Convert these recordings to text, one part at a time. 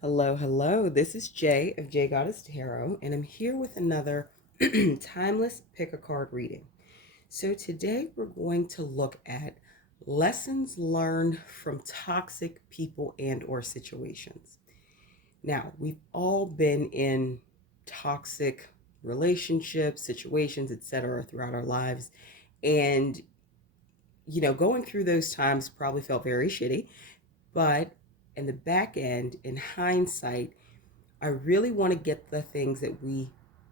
Hello, hello. This is Jay of j.goddess tarot, and I'm here with another timeless pick a card reading. So today we're going to look at lessons learned from toxic people and or situations. Now, we've all been in toxic relationships, situations, etc. throughout our lives, and going through those times probably felt very shitty, but in the back end, in hindsight, I really want to get the things that we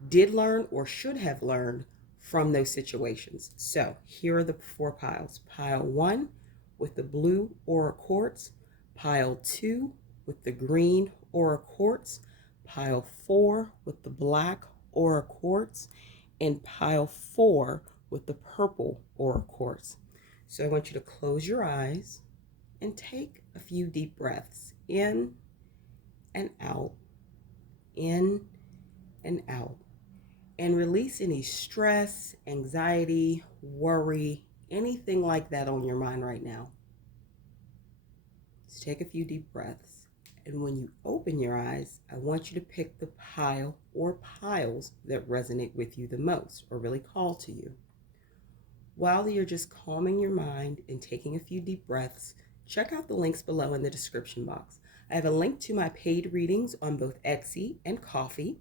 did learn or should have learned from those situations. So here are the four piles. Pile 1 with the blue aura quartz, pile 2 with the green aura quartz, pile 4 with the black aura quartz, and pile 4 with the purple aura quartz. So I want you to close your eyes and take a few deep breaths in and out, in and out, and release any stress, anxiety, worry, anything like that on your mind right now. Just take a few deep breaths. And when you open your eyes, I want you to pick the pile or piles that resonate with you the most or really call to you. While you're just calming your mind and taking a few deep breaths, check out the links below in the description box. I have a link to my paid readings on both Etsy and Ko-fi.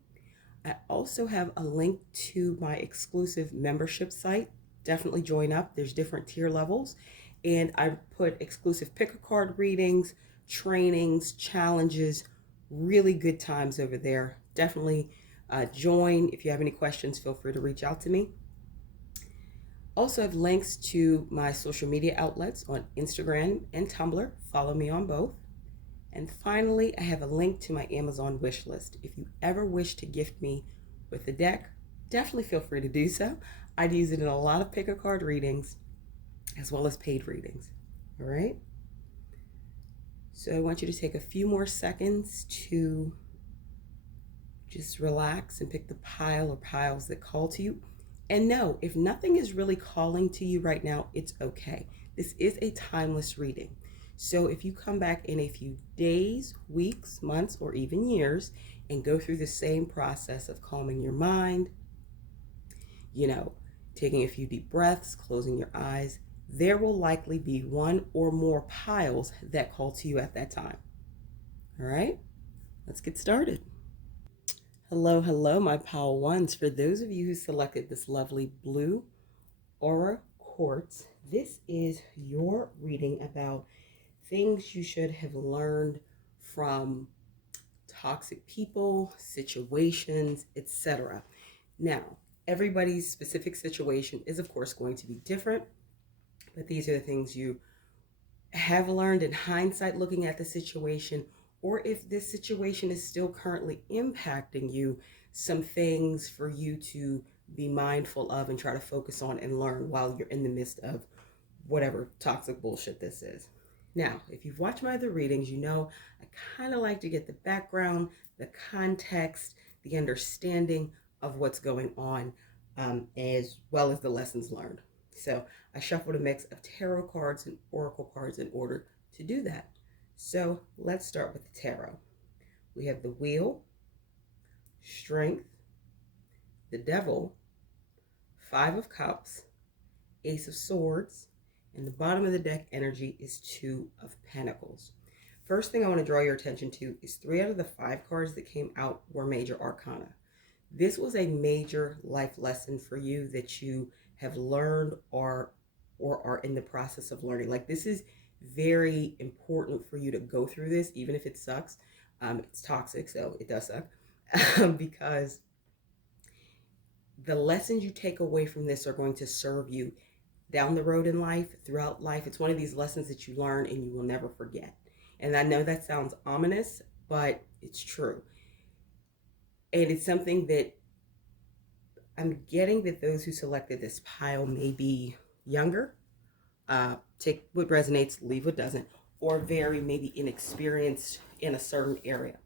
I also have a link to my exclusive membership site. Definitely join up. There's different tier levels. And I put exclusive pick-a-card readings, trainings, challenges, really good times over there. Definitely join. If you have any questions, feel free to reach out to me. Also have links to my social media outlets on Instagram and Tumblr. Follow me on both. And finally, I have a link to my Amazon wish list. If you ever wish to gift me with a deck, definitely feel free to do so. I'd use it in a lot of pick-a-card readings as well as paid readings. All right? So I want you to take a few more seconds to just relax and pick the pile or piles that call to you. And no, if nothing is really calling to you right now, it's okay. This is a timeless reading. So if you come back in a few days, weeks, months, or even years and go through the same process of calming your mind, taking a few deep breaths, closing your eyes, there will likely be one or more piles that call to you at that time. All right, let's get started. Hello, hello, my pile ones. For those of you who selected this lovely blue aura quartz, this is your reading about things you should have learned from toxic people, situations, etc. Now, everybody's specific situation is, of course, going to be different, but these are the things you have learned in hindsight looking at the situation, or if this situation is still currently impacting you, some things for you to be mindful of and try to focus on and learn while you're in the midst of whatever toxic bullshit this is. Now, if you've watched my other readings, you know I kind of like to get the background, the context, the understanding of what's going on, as well as the lessons learned. So I shuffled a mix of tarot cards and oracle cards in order to do that. So let's start with the tarot. We have the Wheel, Strength, the Devil, Five of Cups, Ace of Swords, and the bottom of the deck energy is Two of Pentacles. First thing I want to draw your attention to is 3 out of the 5 cards that came out were major arcana. This was a major life lesson for you that you have learned or are in the process of learning. Like, this is very important for you to go through this, even if it sucks. It's toxic, so it does suck. Because the lessons you take away from this are going to serve you down the road in life, throughout life. It's one of these lessons that you learn and you will never forget. And I know that sounds ominous, but it's true. And it's something that I'm getting that those who selected this pile may be younger. Take what resonates, leave what doesn't, or very maybe inexperienced in a certain area.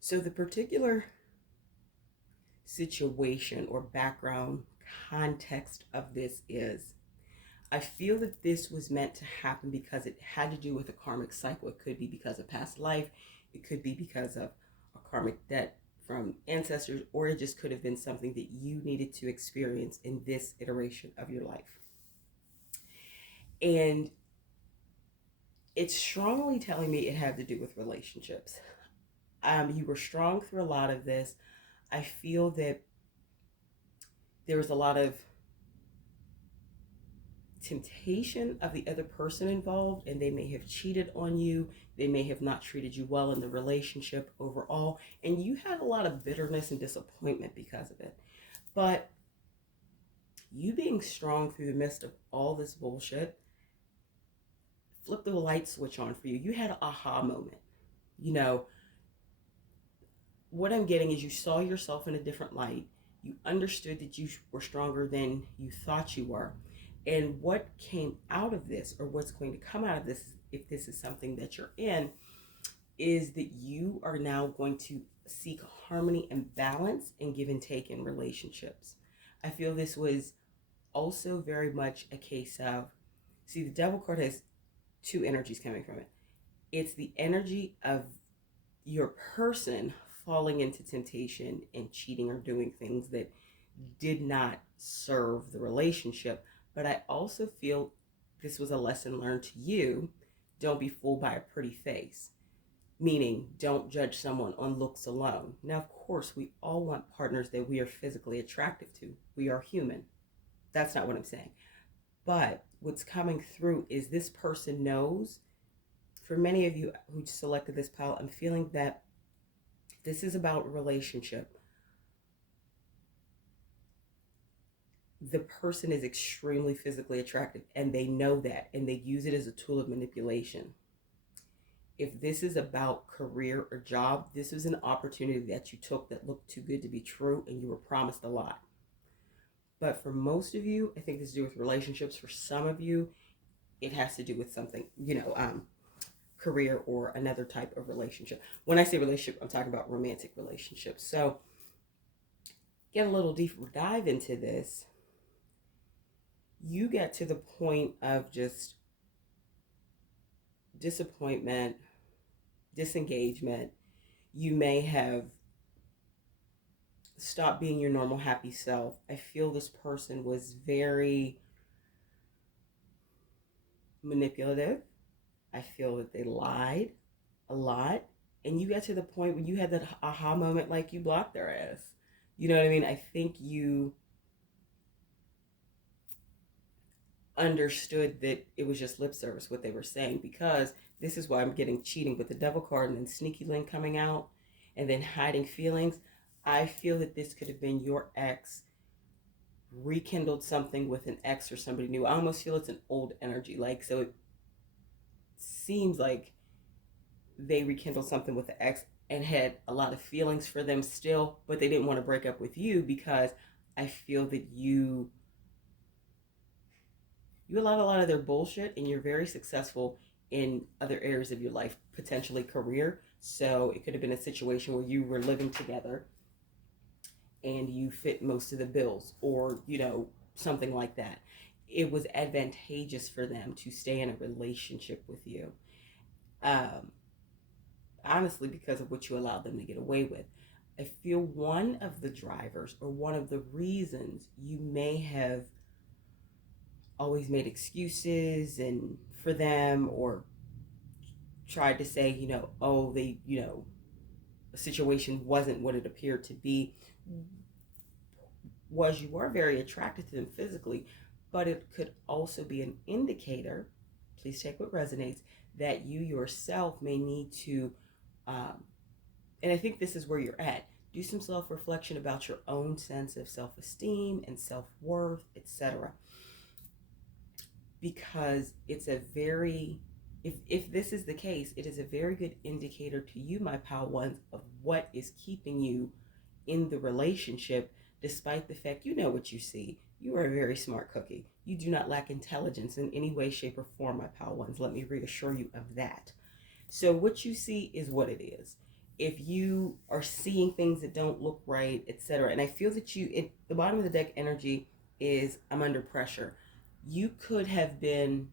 So the particular situation or background context of this is, I feel that this was meant to happen because it had to do with a karmic cycle. It could be because of past life, it could be because of a karmic debt from ancestors, or it just could have been something that you needed to experience in this iteration of your life. And it's strongly telling me it had to do with relationships. You were strong through a lot of this. I feel that there was a lot of temptation of the other person involved, and they may have cheated on you. They may have not treated you well in the relationship overall, and you had a lot of bitterness and disappointment because of it. But you being strong through the midst of all this bullshit flipped the light switch on for you. You had an aha moment. You know, what I'm getting is you saw yourself in a different light. You understood that you were stronger than you thought you were. And what came out of this, or what's going to come out of this, if this is something that you're in, is that you are now going to seek harmony and balance and give and take in relationships. I feel this was also very much a case of, see, the Devil card has two energies coming from it. It's the energy of your person falling into temptation and cheating or doing things that did not serve the relationship. But I also feel this was a lesson learned to you. Don't be fooled by a pretty face. Meaning, don't judge someone on looks alone. Now, of course, we all want partners that we are physically attractive to. We are human. That's not what I'm saying. But what's coming through is this person knows. For many of you who selected this pile, I'm feeling that this is about relationship. The person is extremely physically attractive, and they know that, and they use it as a tool of manipulation. If this is about career or job, this was an opportunity that you took that looked too good to be true, and you were promised a lot. But for most of you, I think this is to do with relationships. For some of you, it has to do with something, career or another type of relationship. When I say relationship, I'm talking about romantic relationships. So get a little deeper dive into this. You get to the point of just disappointment, disengagement. You may have stopped being your normal happy self. I feel this person was very manipulative. I feel that they lied a lot. And you got to the point when you had that aha moment, like you blocked their ass. You know what I mean? I think you understood that it was just lip service what they were saying, because this is why I'm getting cheating with the Devil card and then sneaky link coming out and then hiding feelings. I feel that this could have been your ex rekindled something with an ex or somebody new. I almost feel it's an old energy. Like, so it seems like they rekindled something with the ex and had a lot of feelings for them still, but they didn't want to break up with you, because I feel that you allowed a lot of their bullshit, and you're very successful in other areas of your life, potentially career. So it could have been a situation where you were living together and you fit most of the bills, or something like that. It was advantageous for them to stay in a relationship with you, honestly, because of what you allowed them to get away with. I feel one of the drivers, or one of the reasons you may have always made excuses and for them, or tried to say, the situation wasn't what it appeared to be, was you are very attracted to them physically, but it could also be an indicator, please take what resonates, that you yourself may need to, and I think this is where you're at, do some self-reflection about your own sense of self-esteem and self-worth, etc. Because it's a very, if this is the case, it is a very good indicator to you, my pal ones, of what is keeping you in the relationship, despite the fact you know what you see. You are a very smart cookie. You do not lack intelligence in any way, shape, or form, my pal ones. Let me reassure you of that. So what you see is what it is. If you are seeing things that don't look right, etc., and I feel that the bottom of the deck energy is, I'm under pressure. You could have been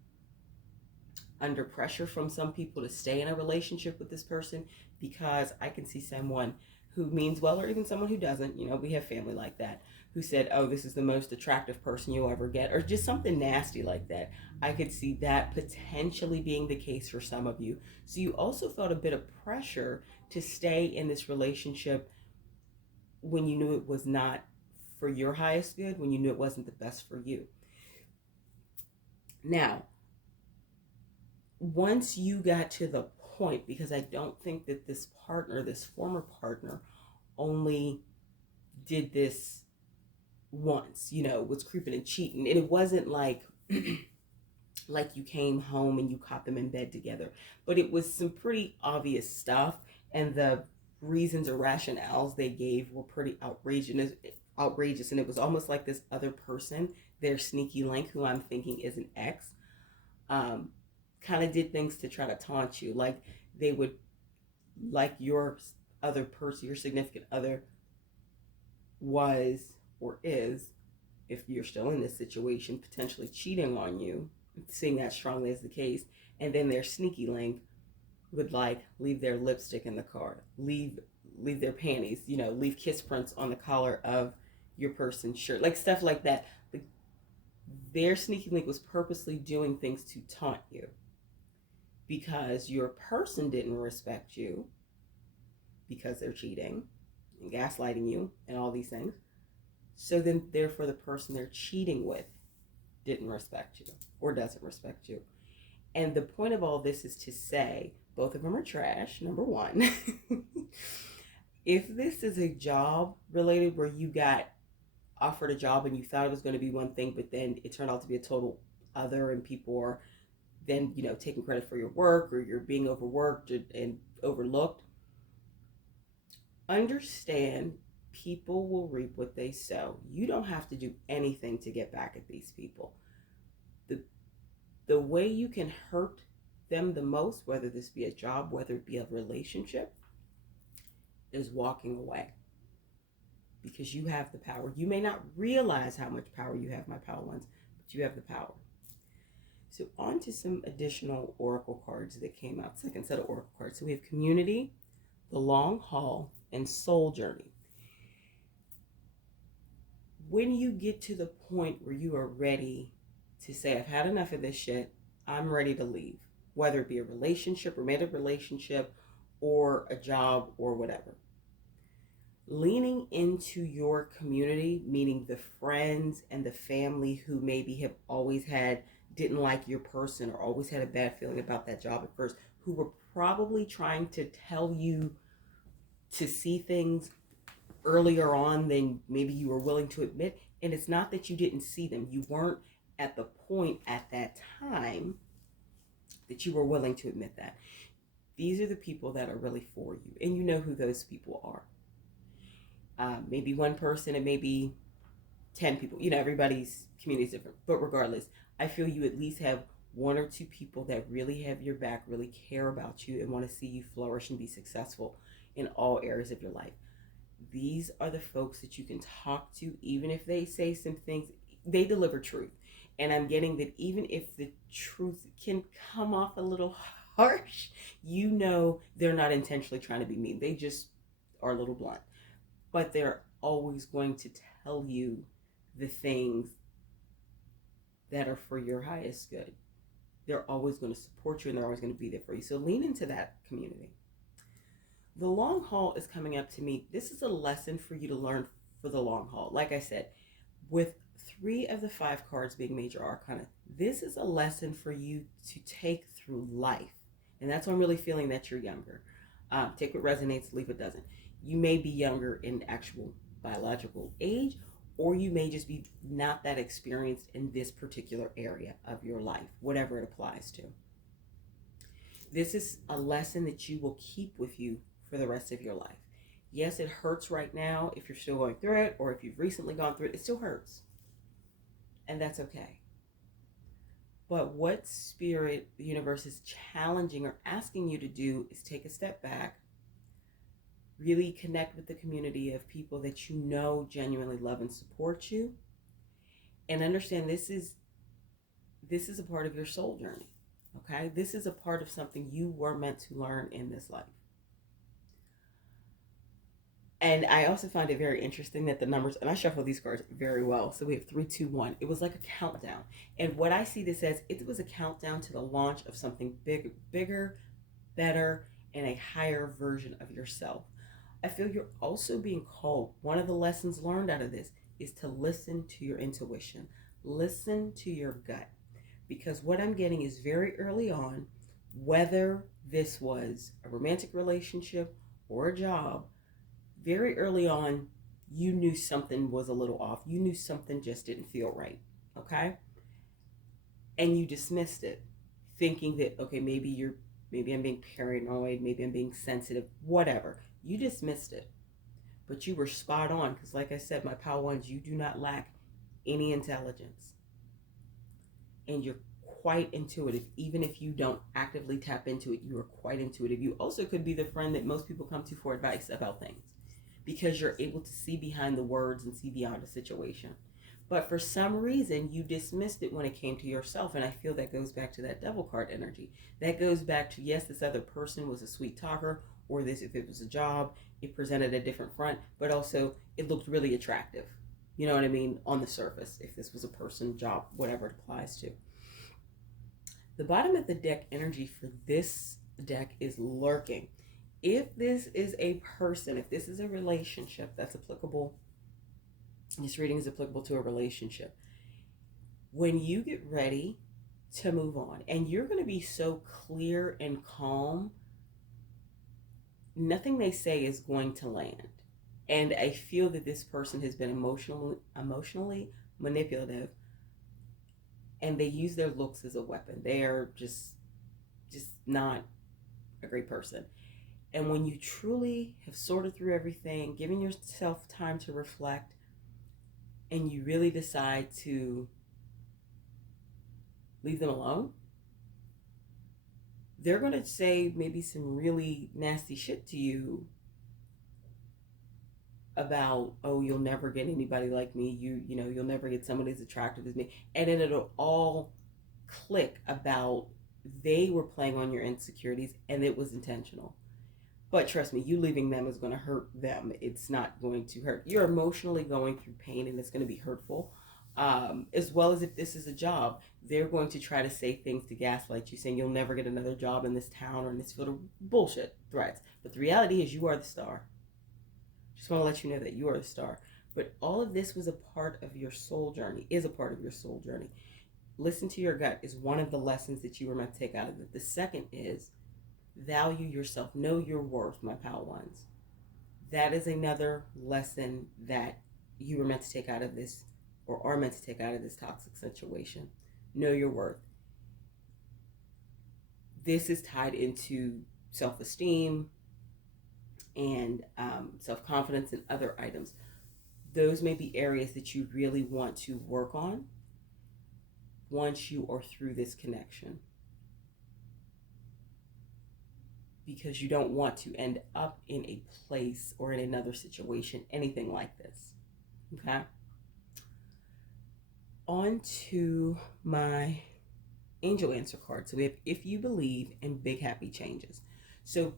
under pressure from some people to stay in a relationship with this person, because I can see someone who means well, or even someone who doesn't. You know, we have family like that, who said, oh, this is the most attractive person you'll ever get, or just something nasty like that. I could see that potentially being the case for some of you. So you also felt a bit of pressure to stay in this relationship when you knew it was not for your highest good, when you knew it wasn't the best for you. Now, once you got to the point, because I don't think that this partner, this former partner, only did this once, you know, was creeping and cheating. And it wasn't like like you came home and you caught them in bed together, but it was some pretty obvious stuff, and the reasons or rationales they gave were pretty outrageous, and it was almost like this other person, their sneaky link, who I'm thinking is an ex, um, kind of did things to try to taunt you. Like they would, like your other person, your significant other, was or is, if you're still in this situation, potentially cheating on you, seeing that strongly as the case, and then their sneaky link would like leave their lipstick in the car, leave their panties, you know, leave kiss prints on the collar of your person's shirt, like stuff like that. Like, their sneaky link was purposely doing things to taunt you, because your person didn't respect you, because they're cheating and gaslighting you and all these things. So then, therefore, the person they're cheating with didn't respect you or doesn't respect you. And the point of all this is to say both of them are trash, number one. If this is a job related where you got offered a job and you thought it was going to be one thing, but then it turned out to be a total other, and people are then, you know, taking credit for your work, or you're being overworked and overlooked, understand people will reap what they sow. You don't have to do anything to get back at these people. The way you can hurt them the most, whether this be a job, whether it be a relationship, is walking away, because you have the power. You may not realize how much power you have, my power ones, but you have the power. So on to some additional oracle cards that came out, second set of oracle cards. So we have community, the long haul, and soul journey. When you get to the point where you are ready to say, I've had enough of this shit, I'm ready to leave, whether it be a relationship, romantic relationship, or a job, or whatever. Leaning into your community, meaning the friends and the family who maybe have always didn't like your person, or always had a bad feeling about that job at first, who were probably trying to tell you to see things earlier on than maybe you were willing to admit. And it's not that you didn't see them. You weren't at the point at that time that you were willing to admit that. These are the people that are really for you. And you know who those people are. Maybe one person, and maybe 10 people. You know, everybody's community is different. But regardless, I feel you at least have one or two people that really have your back, really care about you, and want to see you flourish and be successful in all areas of your life. These are the folks that you can talk to, even if they say some things, they deliver truth. And I'm getting that even if the truth can come off a little harsh, you know they're not intentionally trying to be mean. They just are a little blunt. But they're always going to tell you the things that are for your highest good. They're always going to support you, and they're always going to be there for you. So lean into that community. The long haul is coming up to me. This is a lesson for you to learn for the long haul. Like I said, with 3 of the 5 cards being major arcana, this is a lesson for you to take through life. And that's why I'm really feeling that you're younger. Take what resonates, leave what doesn't. You may be younger in actual biological age, or you may just be not that experienced in this particular area of your life, whatever it applies to. This is a lesson that you will keep with you for the rest of your life. Yes, it hurts right now if you're still going through it, or if you've recently gone through it, it still hurts. And that's okay. But what Spirit, the universe, is challenging or asking you to do is take a step back, really connect with the community of people that you know genuinely love and support you, and understand this is this is a part of your soul journey. Okay? This is a part of something you were meant to learn in this life. And I also find it very interesting that the numbers, and I shuffle these cards very well. So we have 3, 2, 1. It was like a countdown. And what I see this as, it was a countdown to the launch of something bigger, better, and a higher version of yourself. I feel you're also being called. One of the lessons learned out of this is to listen to your intuition, listen to your gut. Because what I'm getting is very early on, whether this was a romantic relationship or a job, very early on, you knew something was a little off. You knew something just didn't feel right. Okay? And you dismissed it, thinking that, okay, maybe I'm being paranoid, maybe I'm being sensitive, whatever. You dismissed it. But you were spot on, because like I said, my Power Ones, you do not lack any intelligence. And you're quite intuitive. Even if you don't actively tap into it, you are quite intuitive. You also could be the friend that most people come to for advice about things, because you're able to see behind the words and see beyond a situation. But for some reason, you dismissed it when it came to yourself. And I feel that goes back to that devil card energy. That goes back to, yes, this other person was a sweet talker, or this, if it was a job, it presented a different front, but also it looked really attractive. You know what I mean? On the surface, if this was a person, job, whatever it applies to. The bottom of the deck energy for this deck is lurking. If this is a person, if this is a relationship, that's applicable. This reading is applicable to a relationship. When you get ready to move on, and you're going to be so clear and calm, nothing they say is going to land. And I feel that this person has been emotionally manipulative, and they use their looks as a weapon. They are just not a great person. And when you truly have sorted through everything, given yourself time to reflect, and you really decide to leave them alone, they're going to say maybe some really nasty shit to you about, oh, you'll never get anybody like me. You know, you'll never get somebody as attractive as me. And then it'll all click about they were playing on your insecurities and it was intentional. But trust me, you leaving them is going to hurt them. It's not going to hurt. You're emotionally going through pain, and it's going to be hurtful. As well as if this is a job, they're going to try to say things to gaslight you, saying you'll never get another job in this town or in this field of bullshit threats. But the reality is you are the star. Just want to let you know that you are the star. But all of this was a part of your soul journey, is a part of your soul journey. Listen to your gut is one of the lessons that you were meant to take out of it. The second is value yourself. Know your worth, my Power Ones. That is another lesson that you were meant to take out of this, or are meant to take out of this toxic situation. Know your worth. This is tied into self-esteem and self-confidence and other items. Those may be areas that you really want to work on once you are through this connection, because you don't want to end up in a place or in another situation, anything like this. Okay? On to my angel answer card. So we have if you believe in big happy changes. So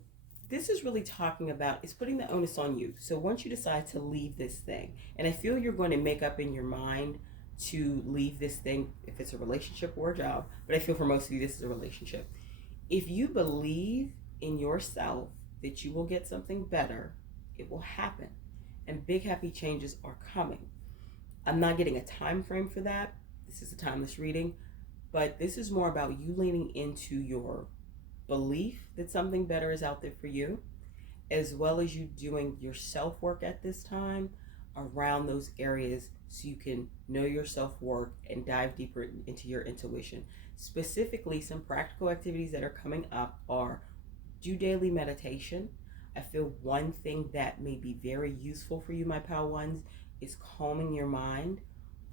this is really talking about, it's putting the onus on you. So once you decide to leave this thing, and I feel you're going to make up in your mind to leave this thing, if it's a relationship or a job, but I feel for most of you this is a relationship. If you believe in yourself that you will get something better, it will happen. And big happy changes are coming. I'm not getting a time frame for that. This is a timeless reading, but this is more about you leaning into your belief that something better is out there for you, as well as you doing your self-work at this time around those areas so you can know your self-work and dive deeper into your intuition. Specifically, some practical activities that are coming up are do daily meditation. I feel one thing that may be very useful for you, my Power Ones, is calming your mind,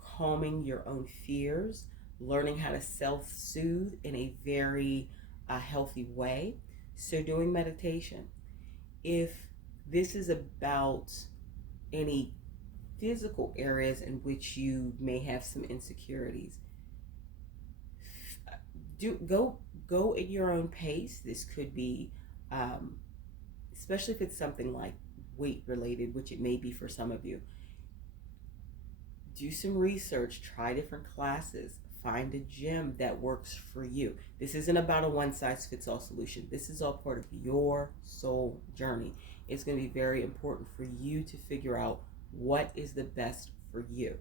calming your own fears, learning how to self-soothe in a very healthy way. So doing meditation. If this is about any physical areas in which you may have some insecurities, Go at your own pace. This could be, especially if it's something like weight related, which it may be for some of you. Do some research, try different classes, find a gym that works for you. This isn't about a one size fits all solution. This is all part of your soul journey. It's going to be very important for you to figure out what is the best for you.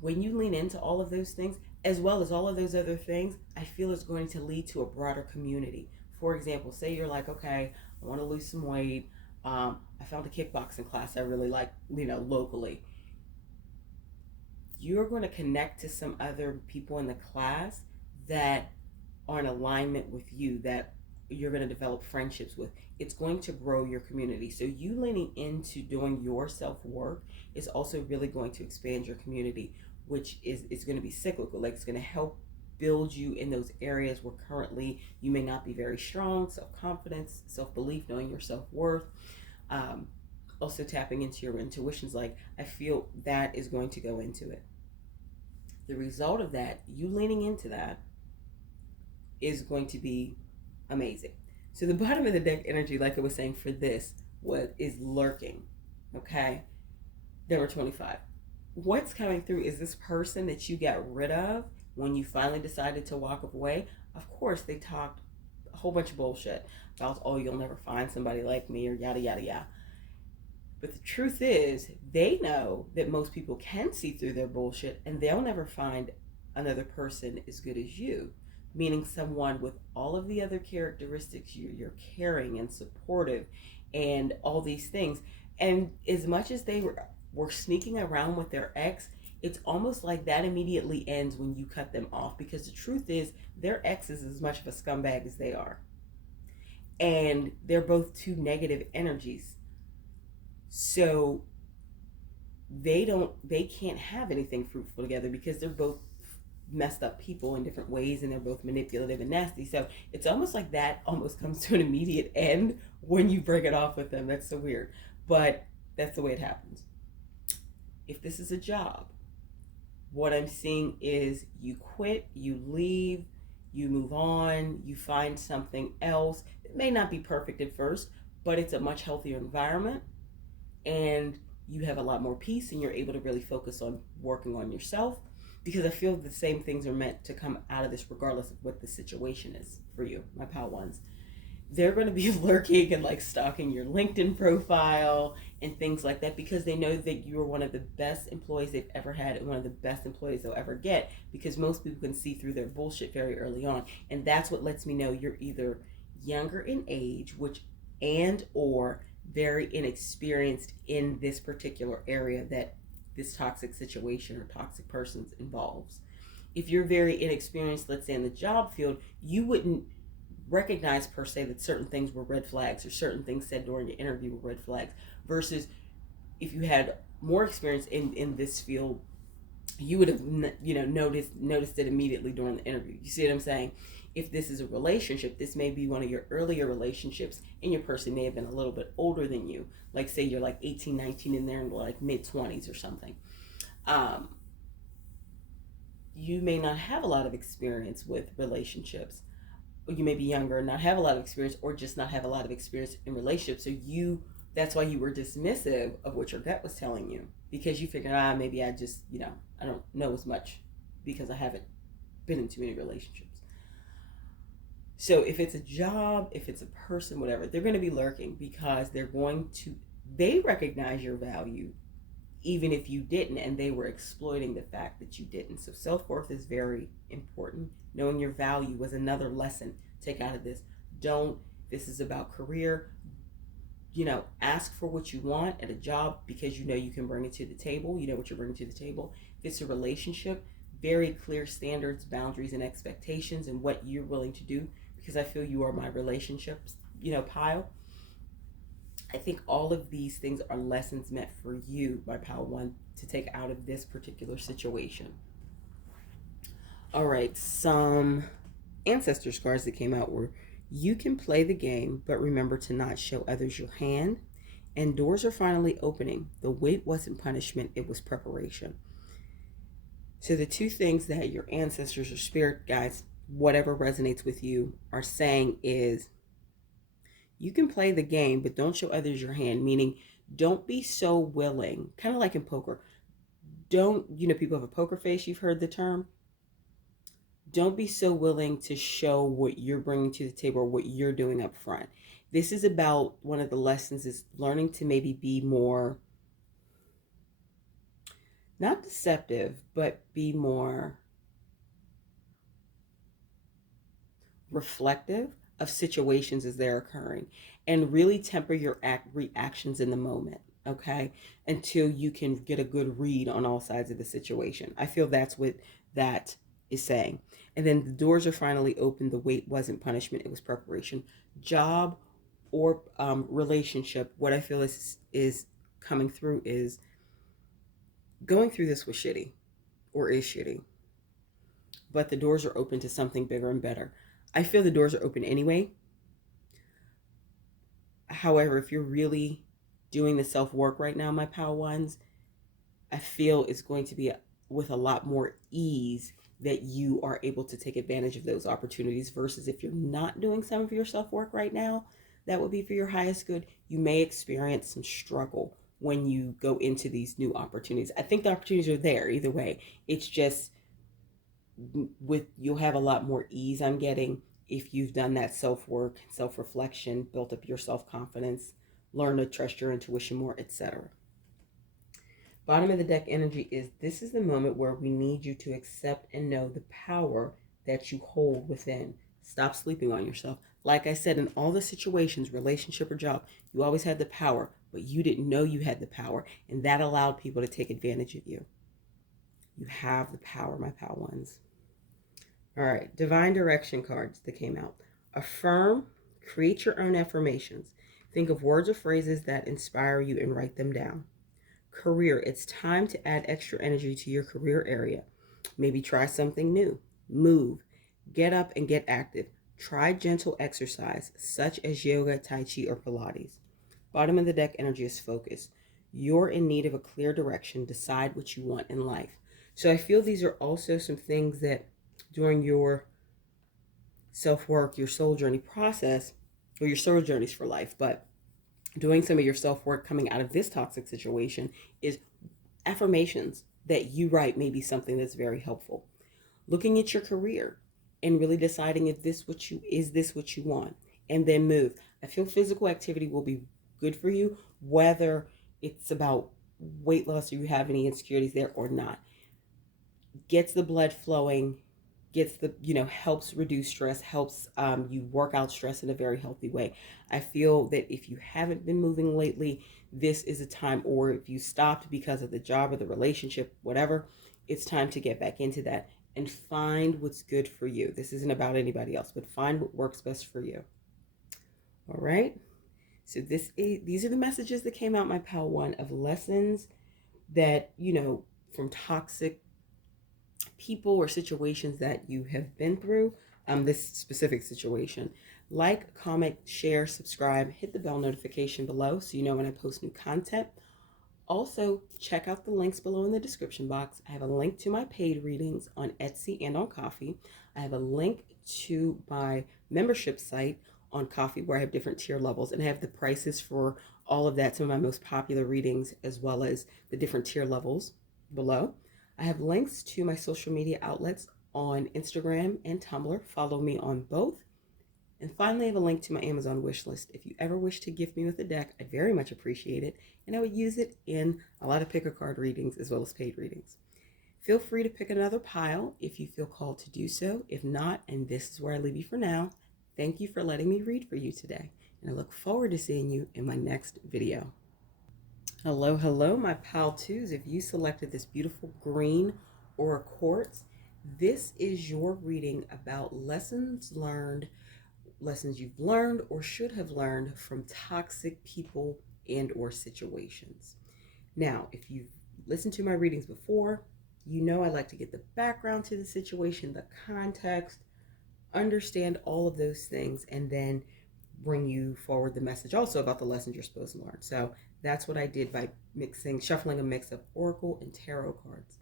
When you lean into all of those things, as well as all of those other things, I feel it's going to lead to a broader community. For example, say you're like, okay, I want to lose some weight. I found a kickboxing class I really like, locally. You're going to connect to some other people in the class that are in alignment with you, that you're going to develop friendships with. It's going to grow your community. So you leaning into doing your self-work is also really going to expand your community, which is going to be cyclical. Like, it's going to help build you in those areas where currently you may not be very strong. Self-confidence, self-belief, knowing your self-worth. Also tapping into your intuitions. Like, I feel that is going to go into it. The result of that, you leaning into that, is going to be amazing. So the bottom of the deck energy, like I was saying, for this is lurking. Okay, number 25. What's coming through is this person that you got rid of when you finally decided to walk away. Of course, they talked a whole bunch of bullshit about, oh, you'll never find somebody like me, or yada yada yada. But the truth is, they know that most people can see through their bullshit, and they'll never find another person as good as you. Meaning someone with all of the other characteristics. You're caring and supportive and all these things. And as much as they were sneaking around with their ex, it's almost like that immediately ends when you cut them off, because the truth is, their ex is as much of a scumbag as they are. And they're both two negative energies. So they can't have anything fruitful together, because they're both messed up people in different ways, and they're both manipulative and nasty. So it's almost like that almost comes to an immediate end when you break it off with them. That's so weird, but that's the way it happens. If this is a job, what I'm seeing is you quit, you leave, you move on, you find something else. It may not be perfect at first, but it's a much healthier environment, and you have a lot more peace, and you're able to really focus on working on yourself. Because I feel the same things are meant to come out of this regardless of what the situation is for you, my pal ones. They're going to be lurking and like stalking your LinkedIn profile and things like that, because they know that you're one of the best employees they've ever had, and one of the best employees they'll ever get, because most people can see through their bullshit very early on. And that's what lets me know you're either younger in age, or very inexperienced in this particular area that this toxic situation or toxic persons involves. If you're very inexperienced, let's say in the job field, you wouldn't recognize per se that certain things were red flags, or certain things said during the interview were red flags, versus if you had more experience in this field, you would have noticed it immediately during the interview. You see what I'm saying? If this is a relationship, this may be one of your earlier relationships, and your person may have been a little bit older than you. Like, say you're like 18, 19, and they're in like mid-20s or something. You may not have a lot of experience with relationships. Or you may be younger and not have a lot of experience, or just not have a lot of experience in relationships. So that's why you were dismissive of what your gut was telling you, because you figured, maybe I just, I don't know as much because I haven't been in too many relationships. So if it's a job, if it's a person, whatever, they're going to be lurking, because they recognize your value even if you didn't, and they were exploiting the fact that you didn't. So self-worth is very important. Knowing your value was another lesson. Take out of this. This is about career. Ask for what you want at a job, because you can bring it to the table. You know what you're bringing to the table. If it's a relationship, very clear standards, boundaries, and expectations, and what you're willing to do, because I feel you are my relationships, pile. I think all of these things are lessons meant for you, my pile one, to take out of this particular situation. All right, some ancestor cards that came out were: you can play the game, but remember to not show others your hand. And doors are finally opening. The wait wasn't punishment, it was preparation. So the two things that your ancestors or spirit guides, whatever resonates with you, are saying is you can play the game, but don't show others your hand, meaning don't be so willing, kind of like in poker. Don't, people have a poker face, you've heard the term. Don't be so willing to show what you're bringing to the table or what you're doing up front. This is about, one of the lessons is learning to maybe be more, not deceptive, but be more reflective of situations as they're occurring, and really temper your reactions in the moment, okay, until you can get a good read on all sides of the situation. I feel that's what that is saying. And then the doors are finally open. The wait wasn't punishment, it was preparation. Job or relationship, what I feel is coming through is going through this was shitty or is shitty, but the doors are open to something bigger and better. I feel the doors are open anyway. However, if you're really doing the self-work right now, my pal ones, I feel it's going to be with a lot more ease that you are able to take advantage of those opportunities, versus if you're not doing some of your self-work right now, that would be for your highest good. You may experience some struggle when you go into these new opportunities. I think the opportunities are there either way. It's just you'll have a lot more ease, I'm getting, if you've done that self-work, self-reflection, built up your self-confidence, learn to trust your intuition more, etc. Bottom of the deck energy is, this is the moment where we need you to accept and know the power that you hold within. Stop sleeping on yourself. Like I said, in all the situations, relationship or job, you always had the power, but you didn't know you had the power, and that allowed people to take advantage of you. You have the power, my pal ones. All right, divine direction cards that came out. Affirm, create your own affirmations. Think of words or phrases that inspire you and write them down. Career, it's time to add extra energy to your career area. Maybe try something new. Move, get up and get active. Try gentle exercise such as yoga, tai chi, or Pilates. Bottom of the deck energy is focus. You're in need of a clear direction. Decide what you want in life. So I feel these are also some things that during your self-work, your soul journey process, or your soul journeys for life, but doing some of your self-work coming out of this toxic situation is affirmations that you write may be something that's very helpful. Looking at your career and really deciding if this what you want, and then move. I feel physical activity will be good for you, whether it's about weight loss or you have any insecurities there or not. Gets the blood flowing, gets the, helps reduce stress, helps you work out stress in a very healthy way. I feel that if you haven't been moving lately, this is a time, or if you stopped because of the job or the relationship, whatever, it's time to get back into that and find what's good for you. This isn't about anybody else, but find what works best for you. All right. So these are the messages that came out, my pal one, of lessons that, from toxic people or situations that you have been through, this specific situation. Like, comment, share, subscribe, hit the bell notification below so you know when I post new content. Also, check out the links below in the description box. I have a link to my paid readings on Etsy and on Ko-fi. I have a link to my membership site on Ko-fi where I have different tier levels, and I have the prices for all of that, some of my most popular readings, as well as the different tier levels below. I have links to my social media outlets on Instagram and Tumblr. Follow me on both. And finally, I have a link to my Amazon wish list. If you ever wish to gift me with a deck, I'd very much appreciate it, and I would use it in a lot of pick-a-card readings as well as paid readings. Feel free to pick another pile if you feel called to do so. If not, and this is where I leave you for now, thank you for letting me read for you today, and I look forward to seeing you in my next video. Hello, hello, my pal twos. If you selected this beautiful green or a quartz, this is your reading about lessons you've learned or should have learned from toxic people and or situations. Now, if you've listened to my readings before, you know I like to get the background to the situation, the context, understand all of those things, and then bring you forward the message also about the lessons you're supposed to learn. So that's what I did by shuffling a mix of oracle and tarot cards.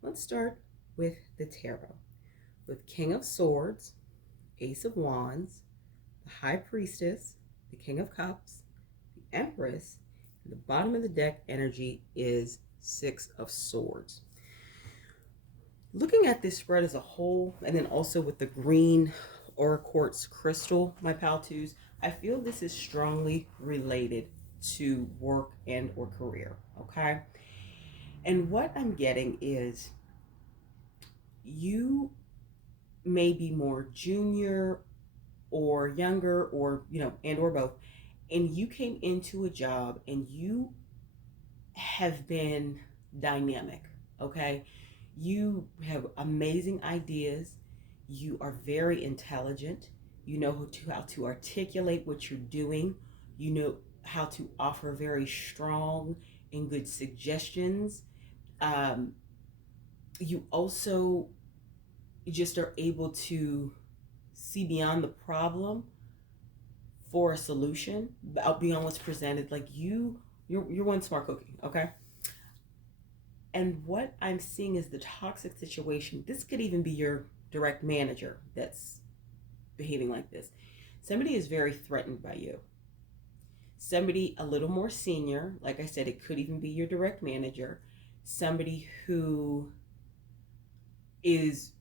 Let's start with the tarot, with King of Swords, Ace of Wands, the High Priestess, the King of Cups, the Empress, and the bottom of the deck energy is Six of Swords. Looking at this spread as a whole, and then also with the green or quartz crystal, my pal twos, I feel this is strongly related to work and or career, okay? And what I'm getting is you may be more junior or younger or, and or both, and you came into a job and you have been dynamic, okay? You have amazing ideas. You are very intelligent. You know how to articulate what you're doing. You know how to offer very strong and good suggestions. You also just are able to see beyond the problem for a solution beyond what's presented. Like you're one smart cookie, okay? And what I'm seeing is the toxic situation. This could even be your direct manager that's behaving like this. Somebody is very threatened by you. Somebody a little more senior, like I said, it could even be your direct manager. Somebody who is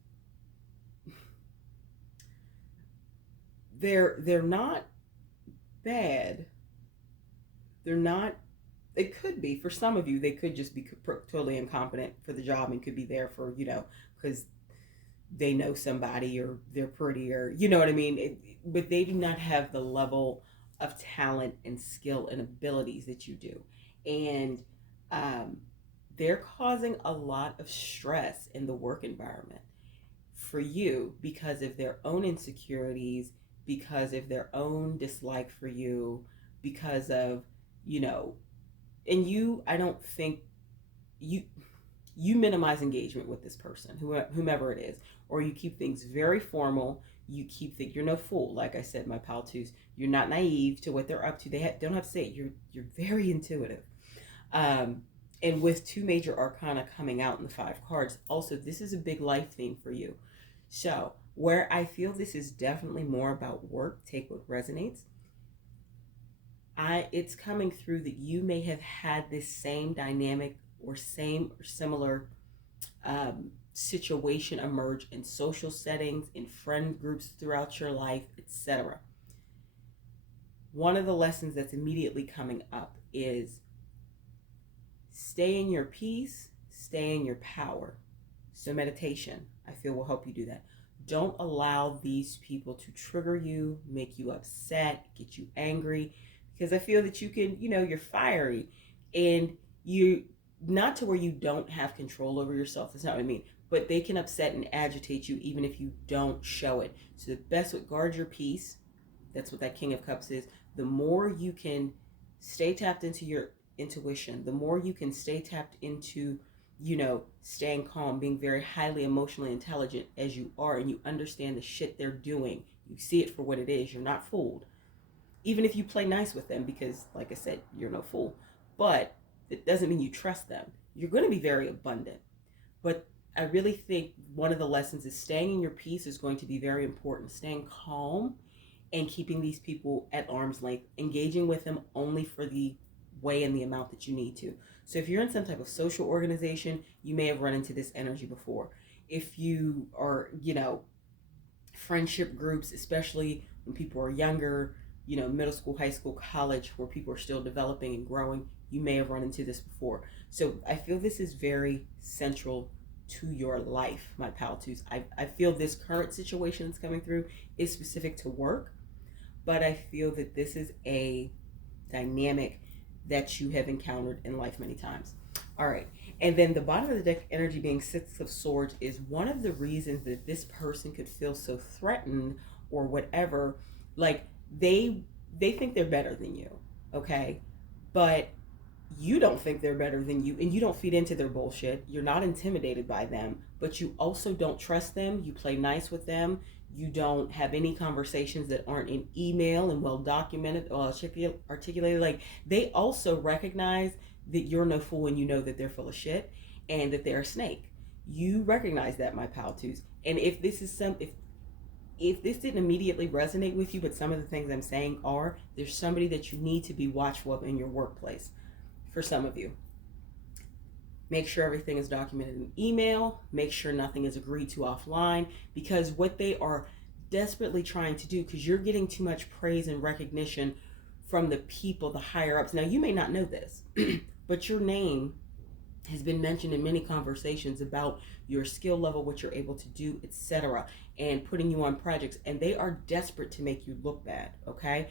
they're not bad. They're not, it could be, for some of you, they could just be totally incompetent for the job and could be there for, because they know somebody or they're pretty or, you know what I mean? But they do not have the level of talent and skill and abilities that you do. And they're causing a lot of stress in the work environment for you because of their own insecurities, because of their own dislike for you, because of, and you, I don't think you minimize engagement with this person, whomever it is, or you keep things very formal. You you're no fool. Like I said, my pal twos, you're not naive to what they're up to. They don't have to say it. You're very intuitive. And with two major arcana coming out in the 5 cards, also this is a big life theme for you. So where I feel this is definitely more about work, take what resonates. It's coming through that you may have had this same dynamic or same or similar situation emerge in social settings, in friend groups throughout your life, etc. One of the lessons that's immediately coming up is stay in your peace, stay in your power. So meditation, I feel, will help you do that. Don't allow these people to trigger you, make you upset, get you angry, because I feel that you can, you're fiery and you, not to where you don't have control over yourself, that's not what I mean, but they can upset and agitate you even if you don't show it. So the best would guard your peace. That's what that King of Cups is. The more you can stay tapped into your intuition, the more you can stay tapped into, staying calm, being very highly emotionally intelligent as you are, and you understand the shit they're doing. You see it for what it is. You're not fooled. Even if you play nice with them, because like I said, you're no fool. But it doesn't mean you trust them. You're going to be very abundant. But I really think one of the lessons is staying in your peace is going to be very important. Staying calm and keeping these people at arm's length, engaging with them only for the way and the amount that you need to. So if you're in some type of social organization, you may have run into this energy before. If you are, friendship groups, especially when people are younger, middle school, high school, college, where people are still developing and growing, you may have run into this before. So I feel this is very central to your life, my pal twos. I feel this current situation that's coming through is specific to work, but I feel that this is a dynamic that you have encountered in life many times. All right. And then the bottom of the deck energy being 6 of Swords is one of the reasons that this person could feel so threatened or whatever. Like they think they're better than you, okay? But you don't think they're better than you, and you don't feed into their bullshit. You're not intimidated by them, but you also don't trust them. You play nice with them. You don't have any conversations that aren't in email and well documented or articulated. Like they also recognize that you're no fool and you know that they're full of shit and that they're a snake. You recognize that, my pal twos. And if this is if this didn't immediately resonate with you, but some of the things I'm saying are, there's somebody that you need to be watchful of in your workplace. For some of you, make sure everything is documented in email. Make sure nothing is agreed to offline, because what they are desperately trying to do, because you're getting too much praise and recognition from the people, the higher ups. Now, you may not know this, but your name has been mentioned in many conversations about your skill level, what you're able to do, etc., and putting you on projects, and they are desperate to make you look bad. Okay,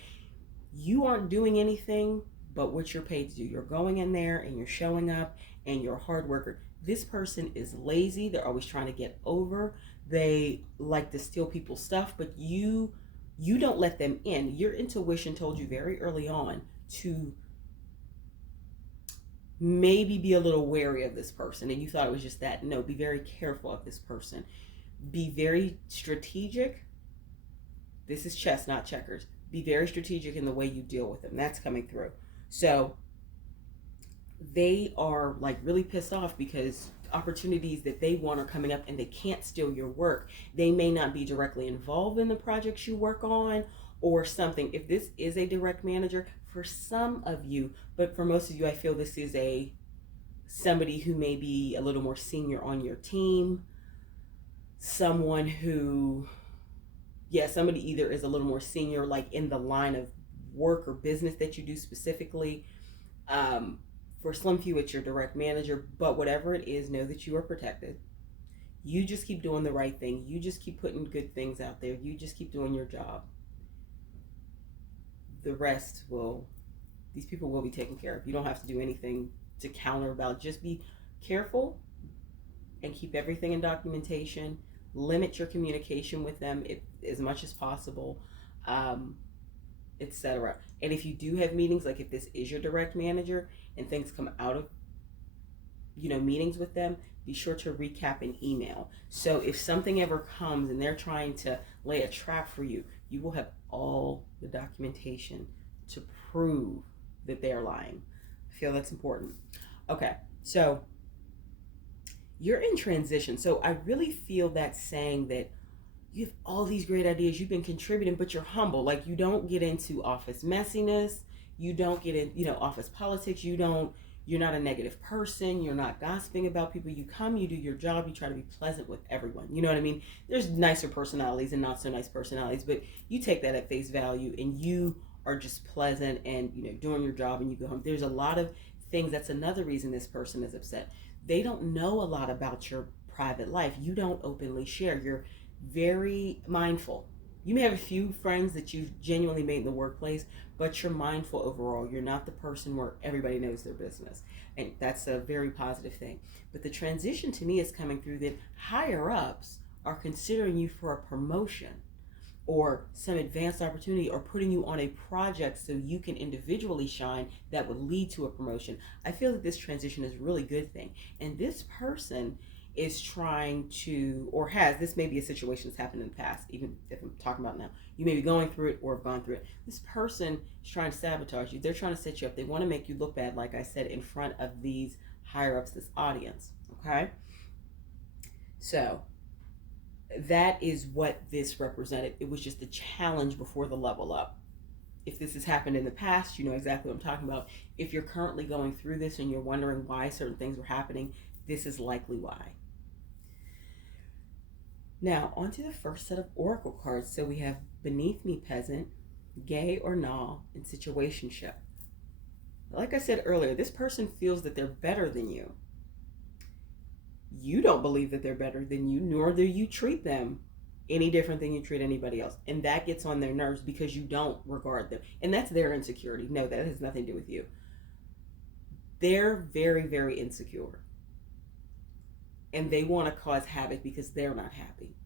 you aren't doing anything but what you're paid to do. You're going in there and you're showing up and you're a hard worker. This person is lazy. They're always trying to get over. They like to steal people's stuff, but you don't let them in. Your intuition told you very early on to maybe be a little wary of this person, and you thought it was just that. No, be very careful of this person. Be very strategic. This is chess, not checkers. Be very strategic in the way you deal with them. That's coming through. So they are like really pissed off because opportunities that they want are coming up and they can't steal your work. They may not be directly involved in the projects you work on or something. If this is a direct manager, for some of you, but for most of you, I feel this is somebody who may be a little more senior on your team. Someone who, somebody either is a little more senior, like in the line of work or business that you do specifically. For some few, it's your direct manager, but whatever it is, know that you are protected. You just keep doing the right thing. You just keep putting good things out there. You just keep doing your job. The rest these people will be taken care of. You don't have to do anything to counter about. Just be careful and keep everything in documentation. Limit your communication with them as much as possible, etc. And if you do have meetings, like if this is your direct manager and things come out of meetings with them, be sure to recap an email. So if something ever comes and they're trying to lay a trap for you, you will have all the documentation to prove that they're lying. I feel that's important. Okay, so you're in transition. So I really feel that saying that you have all these great ideas, you've been contributing, but you're humble. Like, you don't get into office messiness. You don't get in, office politics. You're not a negative person. You're not gossiping about people. You come, you do your job, you try to be pleasant with everyone. You know what I mean? There's nicer personalities and not so nice personalities, but you take that at face value and you are just pleasant and, doing your job and you go home. There's a lot of things. That's another reason this person is upset. They don't know a lot about your private life. You don't openly share. You're very mindful. You may have a few friends that you've genuinely made in the workplace, but you're mindful overall. You're not the person where everybody knows their business. And that's a very positive thing. But the transition to me is coming through that higher ups are considering you for a promotion or some advanced opportunity or putting you on a project so you can individually shine that would lead to a promotion. I feel that this transition is a really good thing. And this person is trying to, or has, this may be a situation that's happened in the past, even if I'm talking about now. You may be going through it or have gone through it. This person is trying to sabotage you. They're trying to set you up. They want to make you look bad, like I said, in front of these higher ups, this audience, okay? So that is what this represented. It was just a challenge before the level up. If this has happened in the past, you know exactly what I'm talking about. If you're currently going through this and you're wondering why certain things were happening, this is likely why. Now, on to the first set of oracle cards. So we have Beneath Me Peasant, Gay or Nah, and Situationship. Like I said earlier, this person feels that they're better than you. You don't believe that they're better than you, nor do you treat them any different than you treat anybody else. And that gets on their nerves because you don't regard them. And that's their insecurity. No, that has nothing to do with you. They're very, very insecure. And they want to cause havoc because they're not happy.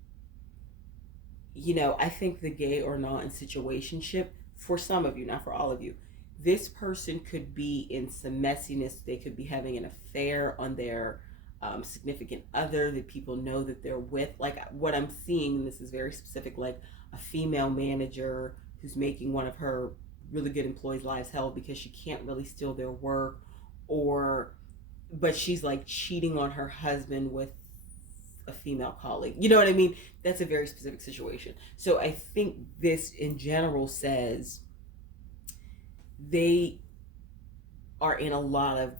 I think the gay or not in situationship, for some of you, not for all of you, this person could be in some messiness. They could be having an affair on their significant other that people know that they're with. Like what I'm seeing, and this is very specific, like a female manager who's making one of her really good employees' lives hell because she can't really steal their work, but she's like cheating on her husband with a female colleague. You know what I mean? That's a very specific situation. So I think this in general says they are in a lot of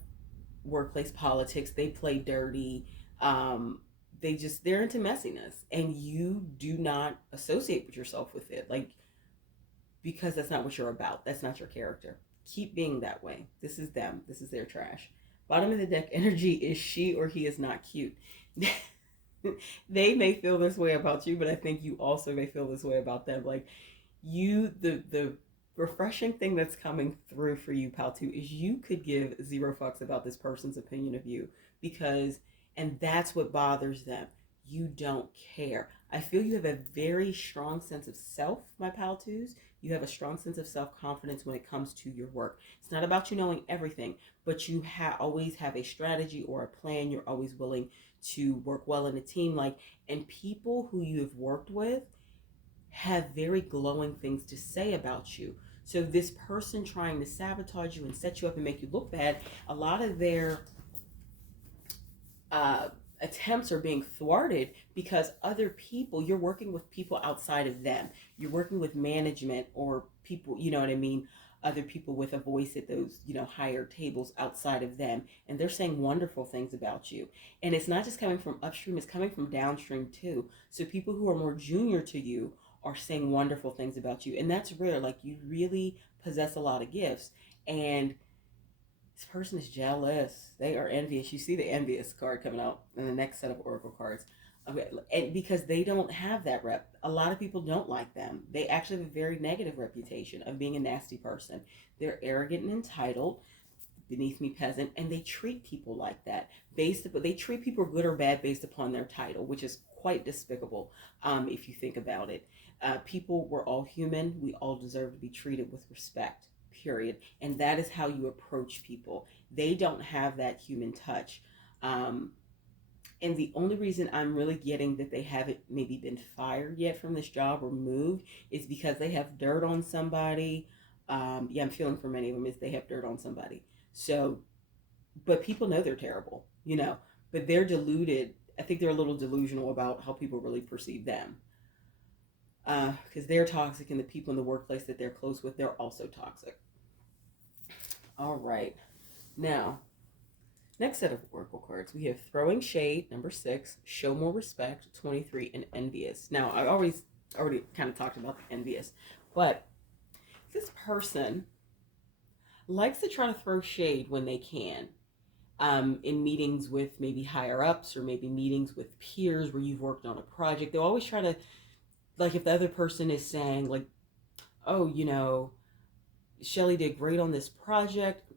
workplace politics. They play dirty. Um, they're into messiness, and you do not associate with yourself with it. Like, because that's not what you're about. That's not your character. Keep being that way. This is them. This is their trash. Bottom of the deck energy is she or he is not cute. They may feel this way about you, but I think you also may feel this way about them. Like, the refreshing thing that's coming through for you, pal, too, is you could give zero fucks about this person's opinion of you, because, and that's what bothers them. You don't care. I feel you have a very strong sense of self, my pal twos. You have a strong sense of self-confidence when it comes to your work. It's not about you knowing everything, but you always have a strategy or a plan. You're always willing to work well in a team. Like, and people who you have worked with have very glowing things to say about you. So this person trying to sabotage you and set you up and make you look bad, a lot of their attempts are being thwarted because other people, you're working with people outside of them. You're working with management or people, you know what I mean? Other people with a voice at those, higher tables outside of them. And they're saying wonderful things about you. And it's not just coming from upstream, it's coming from downstream too. So people who are more junior to you are saying wonderful things about you. And that's rare. Like, you really possess a lot of gifts. And this person is jealous. They are envious. You see the envious card coming out in the next set of oracle cards. Okay, and because they don't have that rep. A lot of people don't like them. They actually have a very negative reputation of being a nasty person. They're arrogant and entitled, beneath me peasant, and they treat people like that. They treat people good or bad based upon their title, which is quite despicable if you think about it. People, we're all human. We all deserve to be treated with respect, period. And that is how you approach people. They don't have that human touch. And the only reason I'm really getting that they haven't maybe been fired yet from this job or moved is because they have dirt on somebody. I'm feeling for many of them is they have dirt on somebody. So, but people know they're terrible, but they're deluded. I think they're a little delusional about how people really perceive them. Because they're toxic, and the people in the workplace that they're close with, they're also toxic. All right. Now, next set of oracle cards, we have Throwing Shade, number 6, Show More Respect, 23, and Envious. Now, I already kind of talked about the envious, but this person likes to try to throw shade when they can. In meetings with maybe higher ups or maybe meetings with peers where you've worked on a project, they'll always try to, like, if the other person is saying, like, oh, Shelly did great on this project.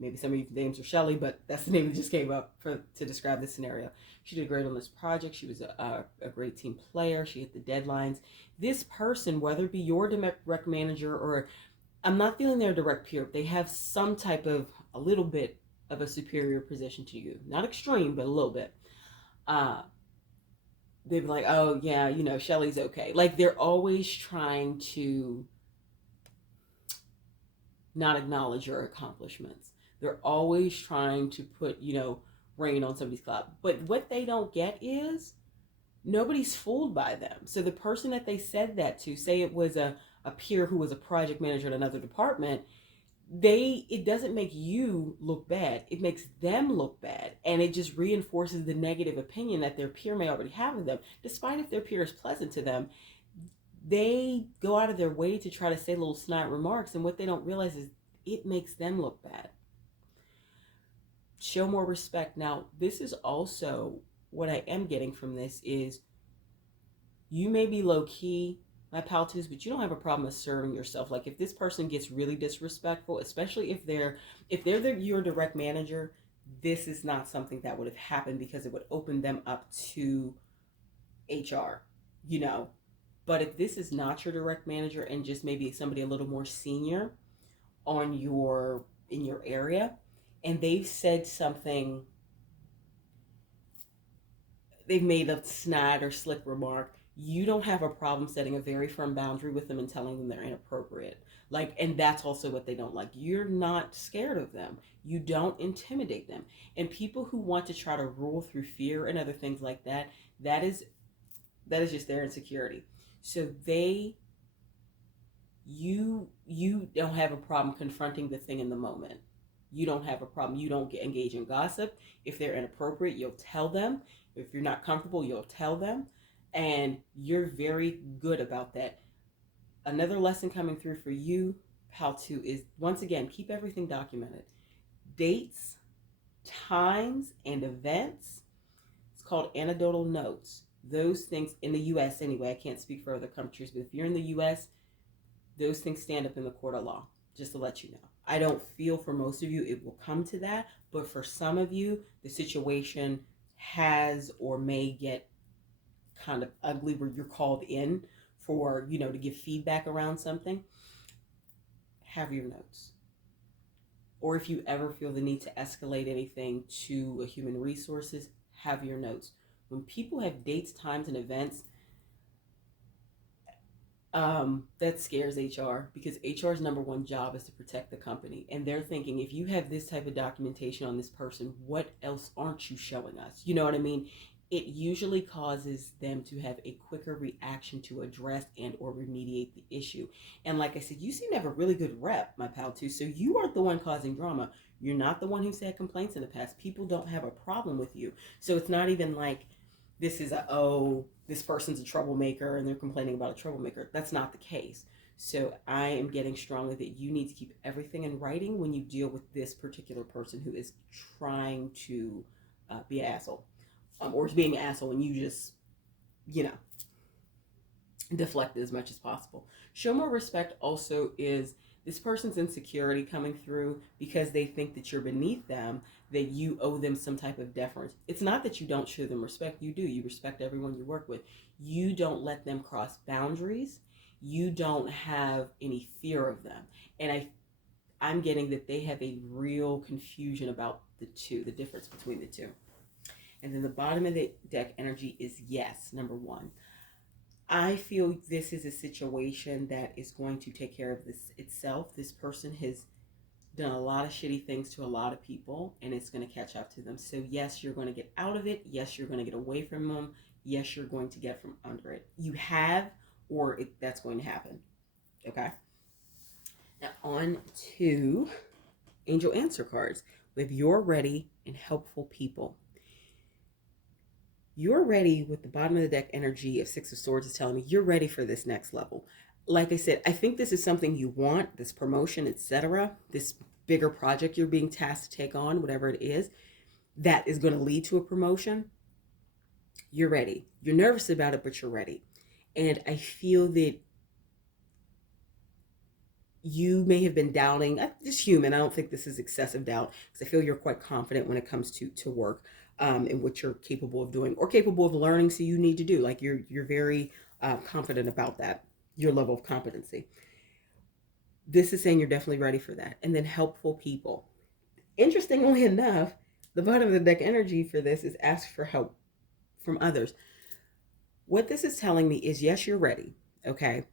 Maybe some of you names are Shelly, but that's the name that just came up to describe this scenario. She did great on this project. She was a great team player. She hit the deadlines. This person, whether it be your direct manager or, I'm not feeling their direct peer, they have some type of, a little bit of a superior position to you. Not extreme, but a little bit. They'd be like, oh, yeah, Shelly's okay. Like, they're always trying to not acknowledge your accomplishments. They're always trying to put, rain on somebody's cloud. But what they don't get is nobody's fooled by them. So the person that they said that to, say it was a peer who was a project manager in another department, it doesn't make you look bad. It makes them look bad. And it just reinforces the negative opinion that their peer may already have of them. Despite if their peer is pleasant to them, they go out of their way to try to say little snide remarks. And what they don't realize is it makes them look bad. Show more respect. Now, this is also what I am getting from this is you may be low key, my pal twos, but you don't have a problem asserting yourself. Like, if this person gets really disrespectful, especially if they're your direct manager, this is not something that would have happened because it would open them up to HR, But if this is not your direct manager and just maybe somebody a little more senior in your area, and they've said something, they've made a snide or slick remark, you don't have a problem setting a very firm boundary with them and telling them they're inappropriate. Like, and that's also what they don't like. You're not scared of them. You don't intimidate them. And people who want to try to rule through fear and other things like that, that is just their insecurity. So you don't have a problem confronting the thing in the moment. You don't have a problem. You don't engage in gossip. If they're inappropriate, you'll tell them. If you're not comfortable, you'll tell them. And you're very good about that. Another lesson coming through for you, how to, is once again, keep everything documented. Dates, times, and events. It's called anecdotal notes. Those things in the US anyway, I can't speak for other countries, but if you're in the US, those things stand up in the court of law, just to let you know. I don't feel for most of you it will come to that, but for some of you, the situation has or may get kind of ugly where you're called in for, to give feedback around something. Have your notes. Or if you ever feel the need to escalate anything to a human resources, have your notes. When people have dates, times, and events, that scares HR, because HR's number one job is to protect the company. And they're thinking, if you have this type of documentation on this person, what else aren't you showing us? You know what I mean? It usually causes them to have a quicker reaction to address and or remediate the issue. And like I said, you seem to have a really good rep, my pal, too. So you aren't the one causing drama. You're not the one who's had complaints in the past. People don't have a problem with you. So it's not even like this is this person's a troublemaker and they're complaining about a troublemaker. That's not the case. So I am getting strongly that you need to keep everything in writing when you deal with this particular person who is trying to be an asshole. Or is being an asshole, and you just, deflect it as much as possible. Show more respect also is this person's insecurity coming through because they think that you're beneath them, that you owe them some type of deference. It's not that you don't show them respect. You do. You respect everyone you work with. You don't let them cross boundaries. You don't have any fear of them. And I'm getting that they have a real confusion about the difference between the two. And then the bottom of the deck energy is yes, number one. I feel this is a situation that is going to take care of this itself. This person has done a lot of shitty things to a lot of people, and it's going to catch up to them. So yes, you're going to get out of it. Yes, you're going to get away from them. Yes, you're going to get from under it. You have, or that's going to happen. Okay? Now on to angel answer cards with you're ready and helpful people. You're ready with the bottom of the deck energy of Six of Swords is telling me you're ready for this next level. Like I said, I think this is something you want, this promotion, etc. This bigger project you're being tasked to take on, whatever it is, that is going to lead to a promotion. You're ready. You're nervous about it, but you're ready. And I feel that you may have been doubting, just human. I don't think this is excessive doubt, because I feel you're quite confident when it comes to work. And what you're capable of doing or capable of learning, so you need to do. Like you're very confident about that, your level of competency. This is saying you're definitely ready for that. And then helpful people. Interestingly enough, the bottom of the deck energy for this is ask for help from others. What this is telling me is yes, you're ready, okay?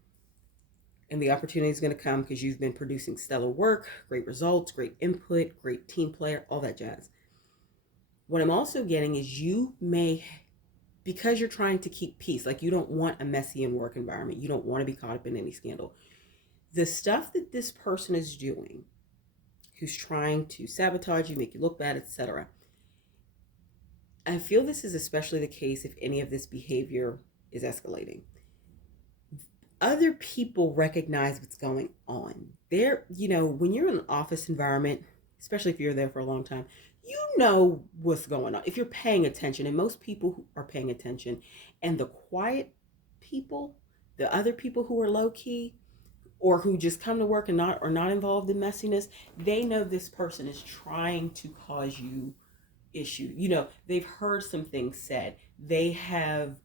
And the opportunity is going to come because you've been producing stellar work, great results, great input, great team player, all that jazz. What I'm also getting is you may, because you're trying to keep peace, like you don't want a messy work environment. You don't want to be caught up in any scandal. The stuff that this person is doing, who's trying to sabotage you, make you look bad, etc. I feel this is especially the case if any of this behavior is escalating. Other people recognize what's going on. They're, when you're in an office environment, especially if you're there for a long time, you know what's going on if you're paying attention, and most people who are paying attention. And the quiet people, the other people who are low-key or who just come to work and are not involved in messiness, they know this person is trying to cause you issue. They've heard some things said. They have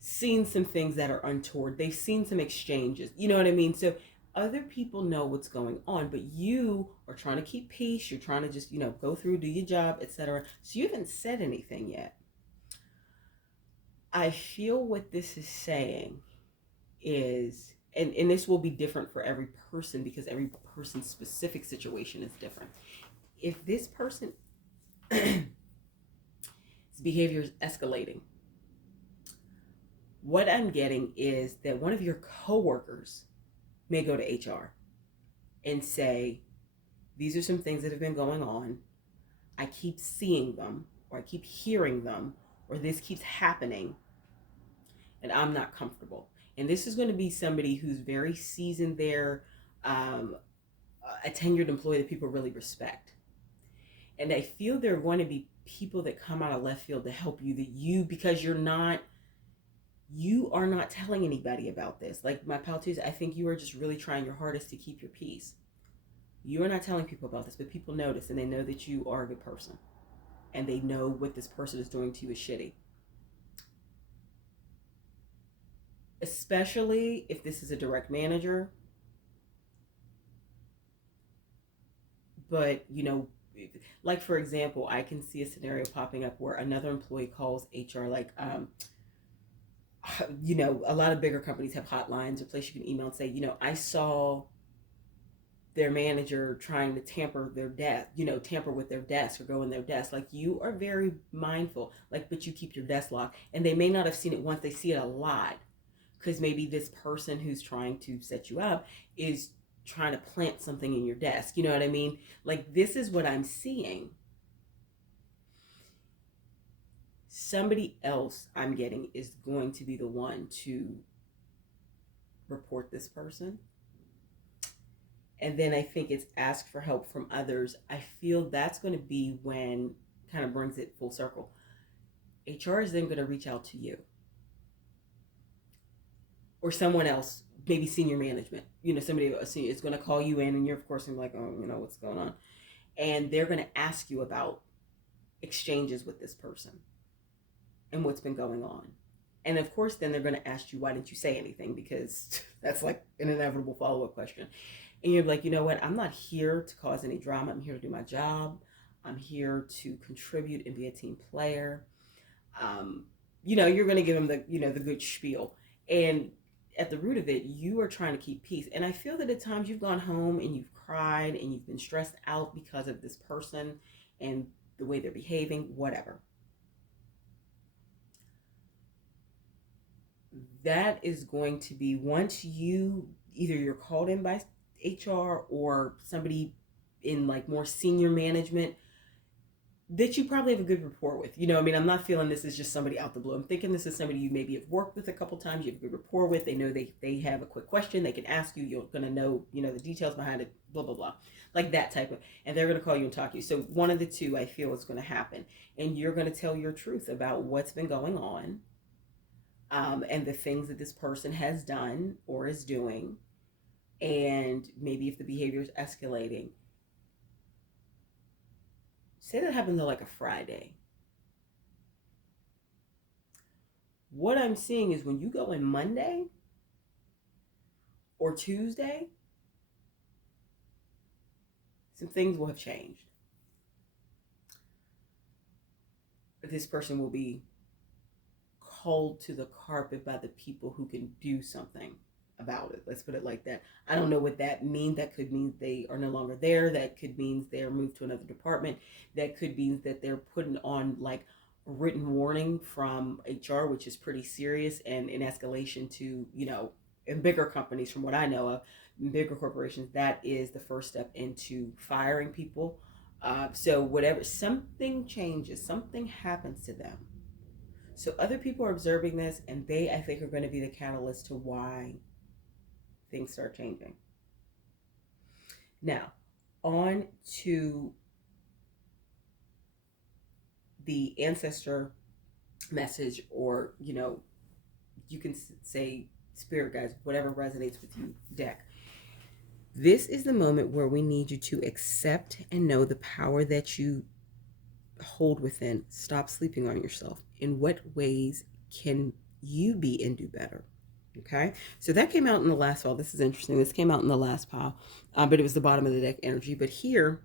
seen some things that are untoward. They've seen some exchanges. You know what I mean? So other people know what's going on, but you are trying to keep peace. You're trying to just, go through, do your job, etc. So you haven't said anything yet. I feel what this is saying is and this will be different for every person because every person's specific situation is different. If this person's behavior is escalating, what I'm getting is that one of your coworkers may go to HR and say, these are some things that have been going on. I keep seeing them, or I keep hearing them, or this keeps happening, and I'm not comfortable. And this is going to be somebody who's very seasoned there, a tenured employee that people really respect. And I feel there are going to be people that come out of left field to help you, because you are not telling anybody about this. Like my pal Tuesday, I think you are just really trying your hardest to keep your peace. You are not telling people about this, but people notice, and they know that you are a good person, and they know what this person is doing to you is shitty. Especially if this is a direct manager. But, like for example, I can see a scenario popping up where another employee calls HR, like, a lot of bigger companies have hotlines or place you can email and say, I saw their manager trying to tamper with their desk or go in their desk. Like, you are very mindful, like, but you keep your desk locked, and they may not have seen it once, they see it a lot, because maybe this person who's trying to set you up is trying to plant something in your desk. You know what I mean? Like, this is what I'm seeing. Somebody else I'm getting is going to be the one to report this person. And then I think it's ask for help from others. I feel that's going to be when kind of brings it full circle. HR is then going to reach out to you or someone else, maybe senior management. Somebody is going to call you in, and you're of course going to be like, oh, what's going on? And they're going to ask you about exchanges with this person and what's been going on. And of course, then they're going to ask you, why didn't you say anything? Because that's like an inevitable follow-up question. And you're like, you know what? I'm not here to cause any drama. I'm here to do my job. I'm here to contribute and be a team player. You're going to give them the good spiel. And at the root of it, you are trying to keep peace. And I feel that at times you've gone home and you've cried and you've been stressed out because of this person and the way they're behaving, whatever. That is going to be, once you're called in by HR or somebody in like more senior management that you probably have a good rapport with. I'm not feeling this is just somebody out the blue. I'm thinking this is somebody you maybe have worked with a couple times, you have a good rapport with. They know they have a quick question they can ask you. You're going to know, the details behind it, blah, blah, blah. Like that type of, and they're going to call you and talk to you. So one of the two I feel is going to happen. And you're going to tell your truth about what's been going on, and the things that this person has done or is doing. And maybe if the behavior is escalating, say that happens on like a Friday. What I'm seeing is when you go in Monday or Tuesday, some things will have changed. This person will be called to the carpet by the people who can do something about it. Let's put it like that. I don't know what that means. That could mean they are no longer there. That could mean they're moved to another department. That could mean that they're putting on like a written warning from HR, which is pretty serious and an escalation to, in bigger companies, from what I know of, in bigger corporations, that is the first step into firing people. So whatever, something changes, something happens to them. So other people are observing this, and they, I think, are going to be the catalyst to why things start changing. Now, on to the ancestor message, or, you can say spirit guides, whatever resonates with you deck. This is the moment where we need you to accept and know the power that you hold within. Stop sleeping on yourself. In what ways can you be and do better? Okay, so that came out in the last pile. This is interesting. This came out in the last pile, but it was the bottom of the deck energy. But here,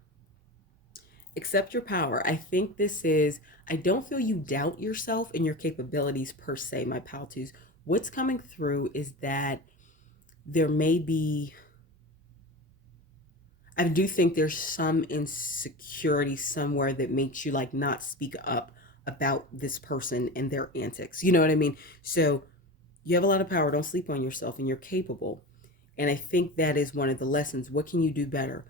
accept your power. I think this is, I don't feel you doubt yourself and your capabilities per se, my pal twos. What's coming through is that there may be, I do think there's some insecurity somewhere that makes you like not speak up about this person and their antics. You know what I mean? So you have a lot of power. Don't sleep on yourself, and you're capable. And I think that is one of the lessons. What can you do better?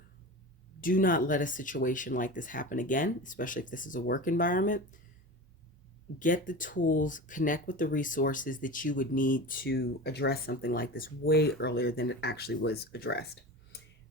Do not let a situation like this happen again, especially if this is a work environment. Get the tools, connect with the resources that you would need to address something like this way earlier than it actually was addressed.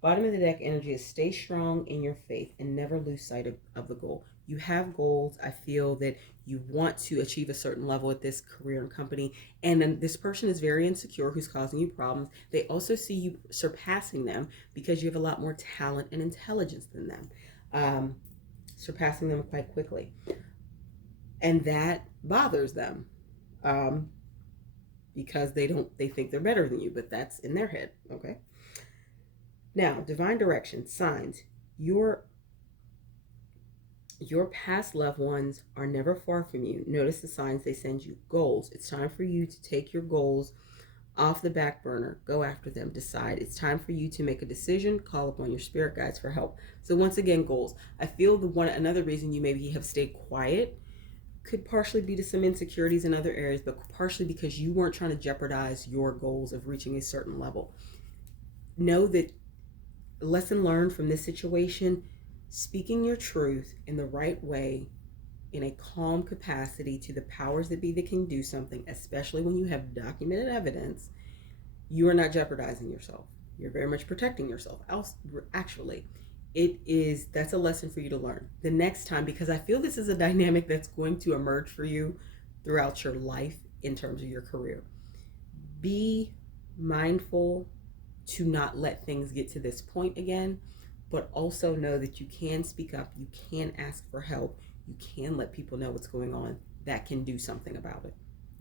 Bottom of the deck energy is stay strong in your faith and never lose sight of the goal. You have goals. I feel that you want to achieve a certain level at this career and company. And then this person is very insecure who's causing you problems. They also see you surpassing them because you have a lot more talent and intelligence than them, surpassing them quite quickly. And that bothers them because they think they're better than you, but that's in their head, okay? Now, divine direction, signs. Your past loved ones are never far from you. Notice the signs they send you. Goals. It's time for you to take your goals off the back burner. Go after them. Decide. It's time for you to make a decision. Call upon your spirit guides for help. So once again, goals. I feel another reason you maybe have stayed quiet could partially be to some insecurities in other areas, but partially because you weren't trying to jeopardize your goals of reaching a certain level. Know that lesson learned from this situation, speaking your truth in the right way, in a calm capacity to the powers that be that can do something, especially when you have documented evidence, you are not jeopardizing yourself. You're very much protecting yourself. Actually, that's a lesson for you to learn the next time, because I feel this is a dynamic that's going to emerge for you throughout your life in terms of your career. Be mindful to not let things get to this point again, but also know that you can speak up, you can ask for help, you can let people know what's going on that can do something about it.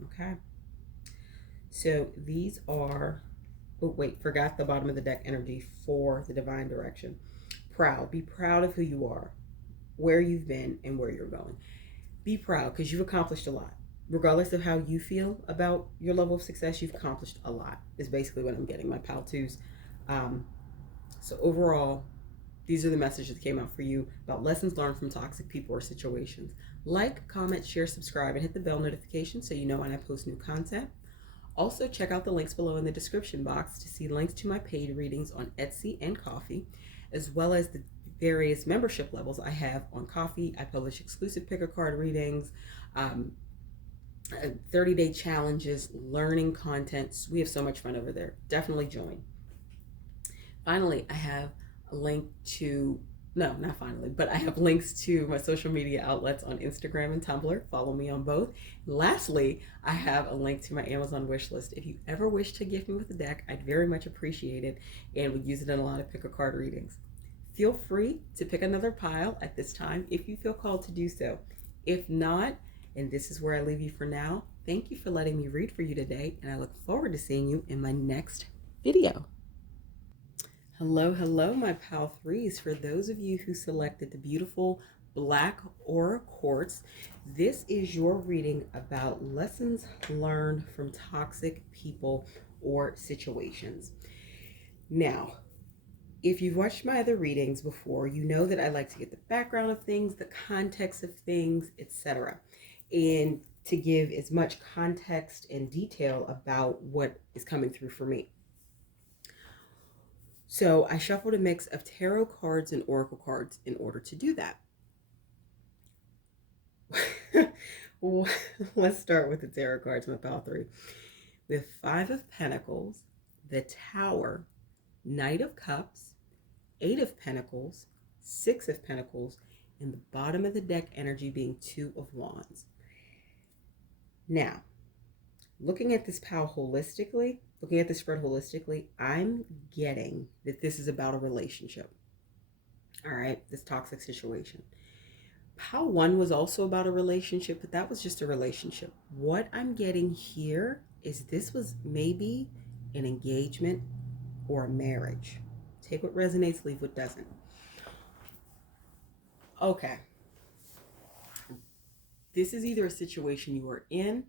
Okay? So these are, forgot the bottom of the deck energy for the divine direction. Proud. Be proud of who you are, where you've been, and where you're going. Be proud because you've accomplished a lot. Regardless of how you feel about your level of success, you've accomplished a lot, is basically what I'm getting, my pal twos. So overall, these are the messages that came out for you about lessons learned from toxic people or situations. Like, comment, share, subscribe, and hit the bell notification so you know when I post new content. Also, check out the links below in the description box to see links to my paid readings on Etsy and Ko-fi, as well as the various membership levels I have on Ko-fi. I publish exclusive pick a card readings, 30-day challenges, learning contents. We have so much fun over there. Definitely join. Finally, I have a link to, no, not finally, but I have links to my social media outlets on Instagram and Tumblr. Follow me on both. Lastly, I have a link to my Amazon wish list. If you ever wish to gift me with a deck, I'd very much appreciate it and would use it in a lot of pick a card readings. Feel free to pick another pile at this time if you feel called to do so. If not, and this is where I leave you for now, thank you for letting me read for you today, and I look forward to seeing you in my next video. Hello, hello, my pal threes. For those of you who selected the beautiful black aura quartz, this is your reading about lessons learned from toxic people or situations. Now, if you've watched my other readings before, you know that I like to get the background of things, the context of things, etc., and to give as much context and detail about what is coming through for me. So I shuffled a mix of tarot cards and oracle cards in order to do that. Let's start with the tarot cards, my pal three. With 5 of Pentacles, the Tower, Knight of Cups, 8 of Pentacles, 6 of Pentacles, and the bottom of the deck energy being 2 of Wands. Now, looking at this pile holistically, looking at the spread holistically, I'm getting that this is about a relationship. All right, this toxic situation. Pile 1 was also about a relationship, but that was just a relationship. What I'm getting here is this was maybe an engagement or a marriage. Take what resonates, leave what doesn't. Okay. This is either a situation you are in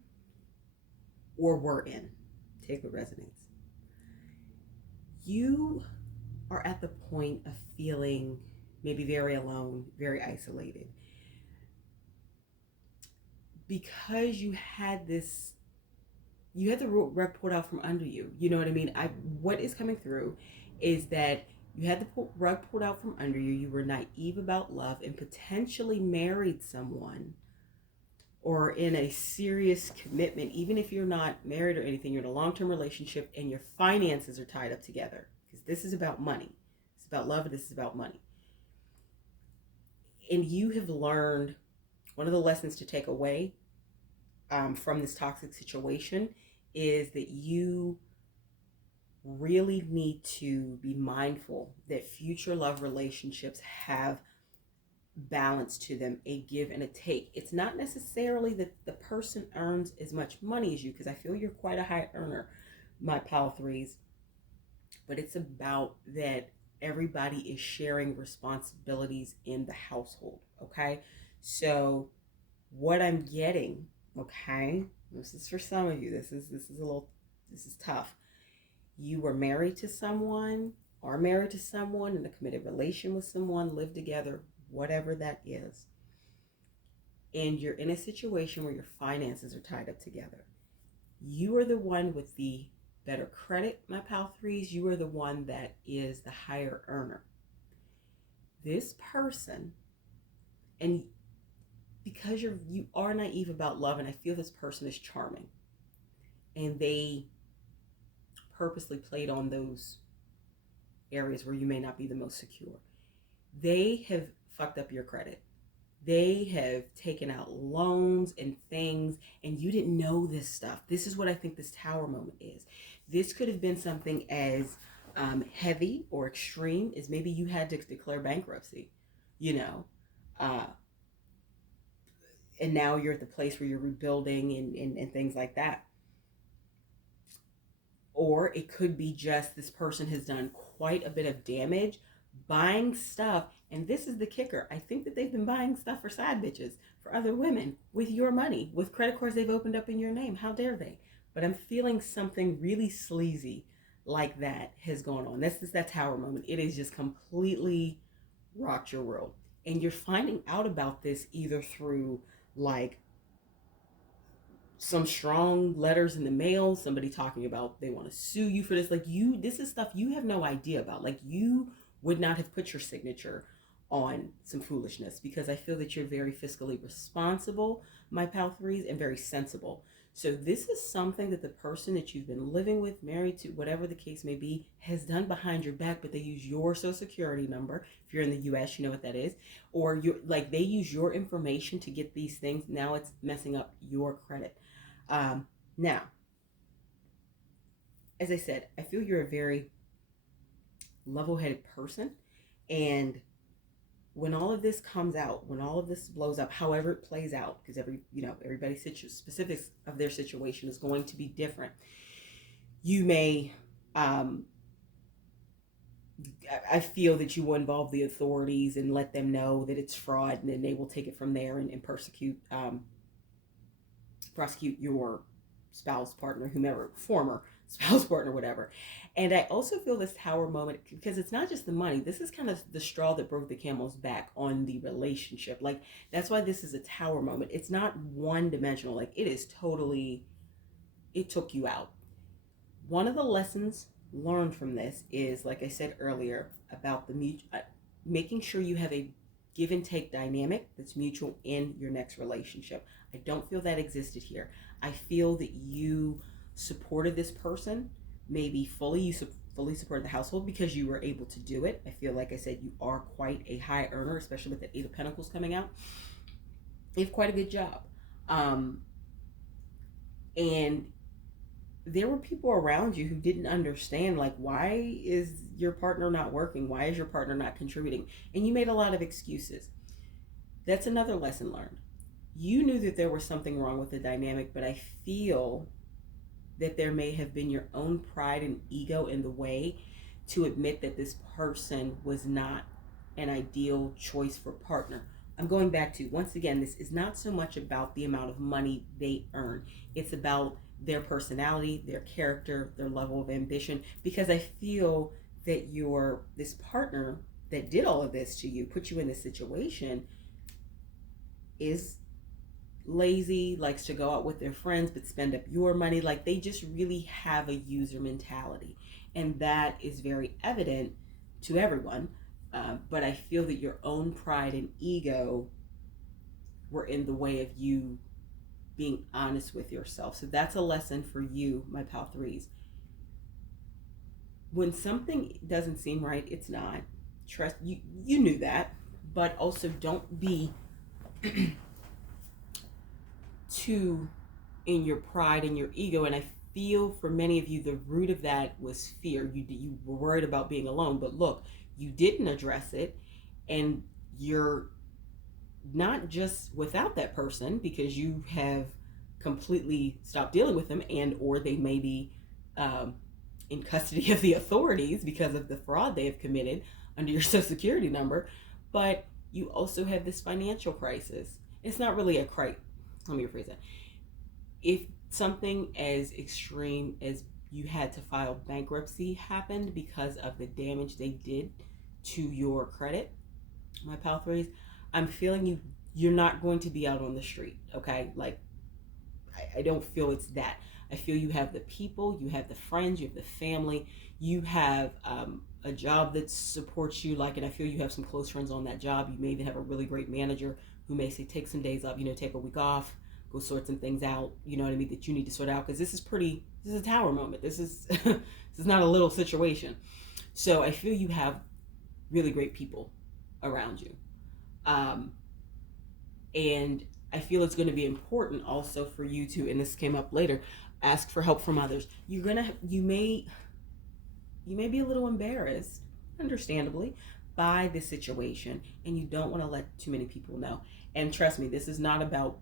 or were in. Take what resonates. you are at the point of feeling maybe very alone, very isolated, because you had the rug pulled out from under you. You know what I mean? What is coming through is that you had the rug pulled out from under you. You were naive about love and potentially married someone or in a serious commitment. Even if you're not married or anything, you're in a long-term relationship and your finances are tied up together, because this is about money. It's about love, and this is about money. And you have learned, one of the lessons to take away from this toxic situation is that you really need to be mindful that future love relationships have balance to them, a give and a take. It's not necessarily that the person earns as much money as you, because I feel you're quite a high earner, my pal threes, but it's about that everybody is sharing responsibilities in the household. Okay, so what I'm getting, okay, this is for some of you, this is tough. You were married to someone, are married to someone, in a committed relation with someone, live together, whatever that is, and you're in a situation where your finances are tied up together. You are the one with the better credit, my pal threes. You are the one that is the higher earner. This person, and because you are naive about love, and I feel this person is charming, and they purposely played on those areas where you may not be the most secure. They have fucked up your credit. They have taken out loans and things, and you didn't know this stuff. This is what I think this tower moment is. This could have been something as heavy or extreme as maybe you had to declare bankruptcy, you know, and now you're at the place where you're rebuilding and things like that. Or it could be just this person has done quite a bit of damage buying stuff. And this is the kicker. I think that they've been buying stuff for side bitches, for other women, with your money, with credit cards they've opened up in your name. How dare they? But I'm feeling something really sleazy like that has gone on. This is that tower moment. It is just completely rocked your world. And you're finding out about this either through like some strong letters in the mail, somebody talking about they want to sue you for this. Like this is stuff you have no idea about. Like you would not have put your signature on some foolishness, because I feel that you're very fiscally responsible, my pal threes, and very sensible. So this is something that the person that you've been living with, married to, whatever the case may be, has done behind your back, but they use your social security number. If you're in the US, you know what that is. Or you're like, they use your information to get these things. Now it's messing up your credit. Now, as I said, I feel you're a very level-headed person, and when all of this comes out, when all of this blows up, however it plays out, because everybody's specifics of their situation is going to be different. You may, I feel that you will involve the authorities and let them know that it's fraud, and then they will take it from there and prosecute your spouse, partner, whomever, former spouse, partner, whatever. And I also feel this tower moment, because it's not just the money. This is kind of the straw that broke the camel's back on the relationship. Like, that's why this is a tower moment. It's not one dimensional. Like, it is totally, it took you out. One of the lessons learned from this is, like I said earlier, about the making sure you have a give and take dynamic that's mutual in your next relationship. I don't feel that existed here. I feel that you supported this person, maybe fully. You fully supported the household because you were able to do it. I feel, like I said, you are quite a high earner, especially with the Eight of Pentacles coming out. You have quite a good job. And there were people around you who didn't understand, like, why is your partner not working? Why is your partner not contributing? And you made a lot of excuses. That's another lesson learned. You knew that there was something wrong with the dynamic, but I feel that there may have been your own pride and ego in the way to admit that this person was not an ideal choice for partner. I'm going back to, once again, this is not so much about the amount of money they earn. It's about their personality, their character, their level of ambition, because I feel that this partner that did all of this to you, put you in this situation, is lazy, likes to go out with their friends but spend up your money. Like, they just really have a user mentality, and that is very evident to everyone. But I feel that your own pride and ego were in the way of you being honest with yourself. So that's a lesson for you, my pal threes. When something doesn't seem right, it's not. Trust you. You knew that, but also don't be too in your pride and your ego. And I feel for many of you, the root of that was fear. You were worried about being alone, but look, you didn't address it, and you're not just without that person because you have completely stopped dealing with them, and or they may be in custody of the authorities because of the fraud they have committed under your social security number, but you also have this financial crisis. It's not really a crisis. Let me rephrase that. If something as extreme as you had to file bankruptcy happened because of the damage they did to your credit, my pal threes, I'm feeling you're not going to be out on the street, okay? Like, I don't feel it's that. I feel you have the people, you have the friends, you have the family, you have a job that supports you, like, and I feel you have some close friends on that job. You may even have a really great manager who may say, take some days off, take a week off, go sort some things out, you know what I mean, that you need to sort out, because this is a tower moment. This is this is not a little situation. So I feel you have really great people around you. And I feel it's going to be important also for you to, and this came up later, ask for help from others. You may be a little embarrassed, understandably, by the situation, and you don't want to let too many people know. And trust me, this is not about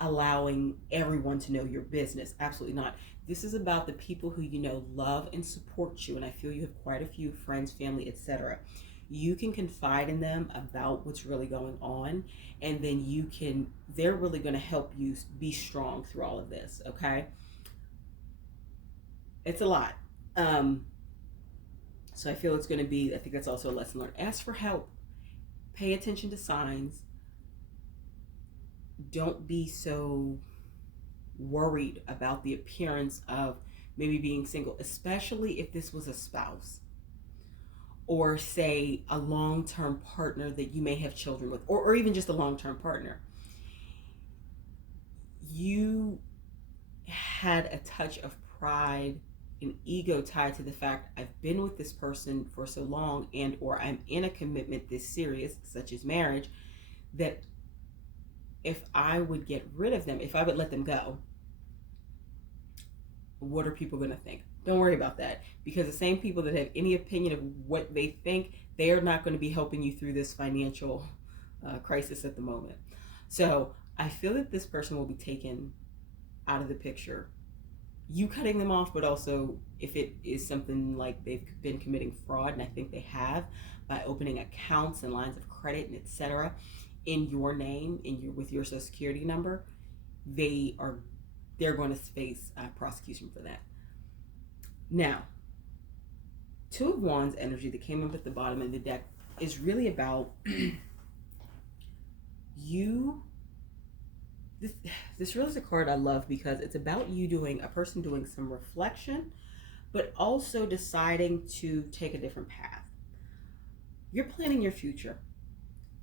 allowing everyone to know your business. Absolutely not. This is about the people who love and support you, and I feel you have quite a few friends, family, etc. You can confide in them about what's really going on, and then they're really going to help you be strong through all of this, okay? It's a lot. So I feel I think that's also a lesson learned. Ask for help. Pay attention to signs. Don't be so worried about the appearance of maybe being single, especially if this was a spouse, or say a long-term partner that you may have children with, or even just a long-term partner. You had a touch of pride and ego tied to the fact, I've been with this person for so long, and or I'm in a commitment this serious, such as marriage, that if I would get rid of them, if I would let them go, what are people going to think? Don't worry about that, because the same people that have any opinion of what they think, they are not going to be helping you through this financial crisis at the moment. So I feel that this person will be taken out of the picture. You cutting them off, but also if it is something like they've been committing fraud, and I think they have, by opening accounts and lines of credit and etc. in your name, with your social security number, they're going to face prosecution for that. Now, Two of Wands energy that came up at the bottom of the deck is really about you. This really is a card I love because it's about you a person doing some reflection, but also deciding to take a different path. You're planning your future.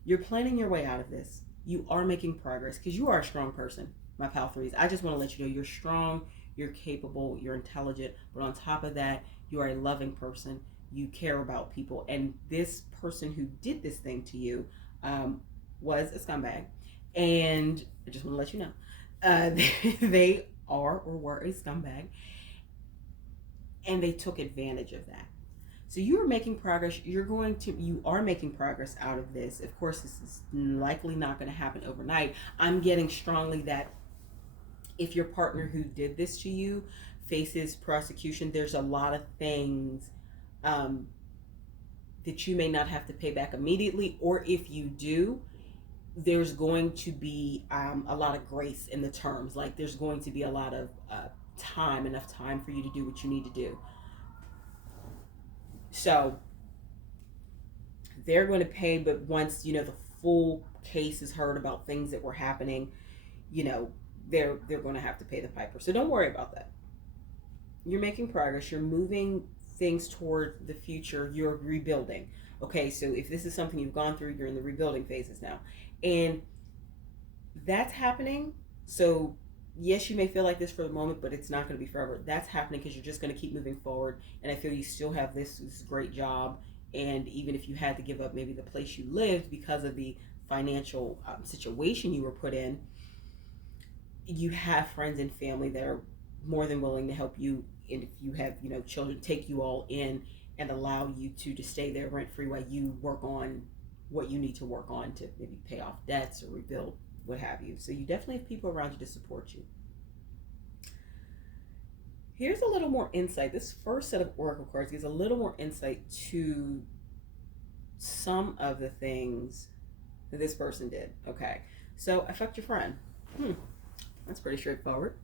You're planning your way out of this. You are making progress because you are a strong person, my pal threes. I just want to let you know you're strong, you're capable, you're intelligent, but on top of that, you are a loving person. You care about people. And this person who did this thing to you was a scumbag. And I just want to let you know, they are or were a scumbag, and they took advantage of that. So you are making progress. You are making progress out of this. Of course, this is likely not going to happen overnight. I'm getting strongly that if your partner who did this to you faces prosecution, there's a lot of things that you may not have to pay back immediately, or if you do, there's going to be a lot of grace in the terms. Like, there's going to be a lot of time, enough time for you to do what you need to do. So they're going to pay, but once, you know, the full case is heard about things that were happening, you know, they're going to have to pay the piper. So don't worry about that. You're making progress. You're moving things toward the future. You're rebuilding. Okay, so if this is something you've gone through, you're in the rebuilding phases now. And that's happening. So yes, you may feel like this for the moment, but it's not going to be forever. That's happening because you're just going to keep moving forward. And I feel you still have this great job. And even if you had to give up maybe the place you lived because of the financial situation you were put in, you have friends and family that are more than willing to help you. And if you have, you know, children, take you all in and allow you to stay there rent free while you work on what you need to work on to maybe pay off debts or rebuild, what have you. So you definitely have people around you to support you. Here's a little more insight. This first set of oracle cards gives a little more insight to some of the things that this person did. Okay, so I fucked your friend. That's pretty straightforward.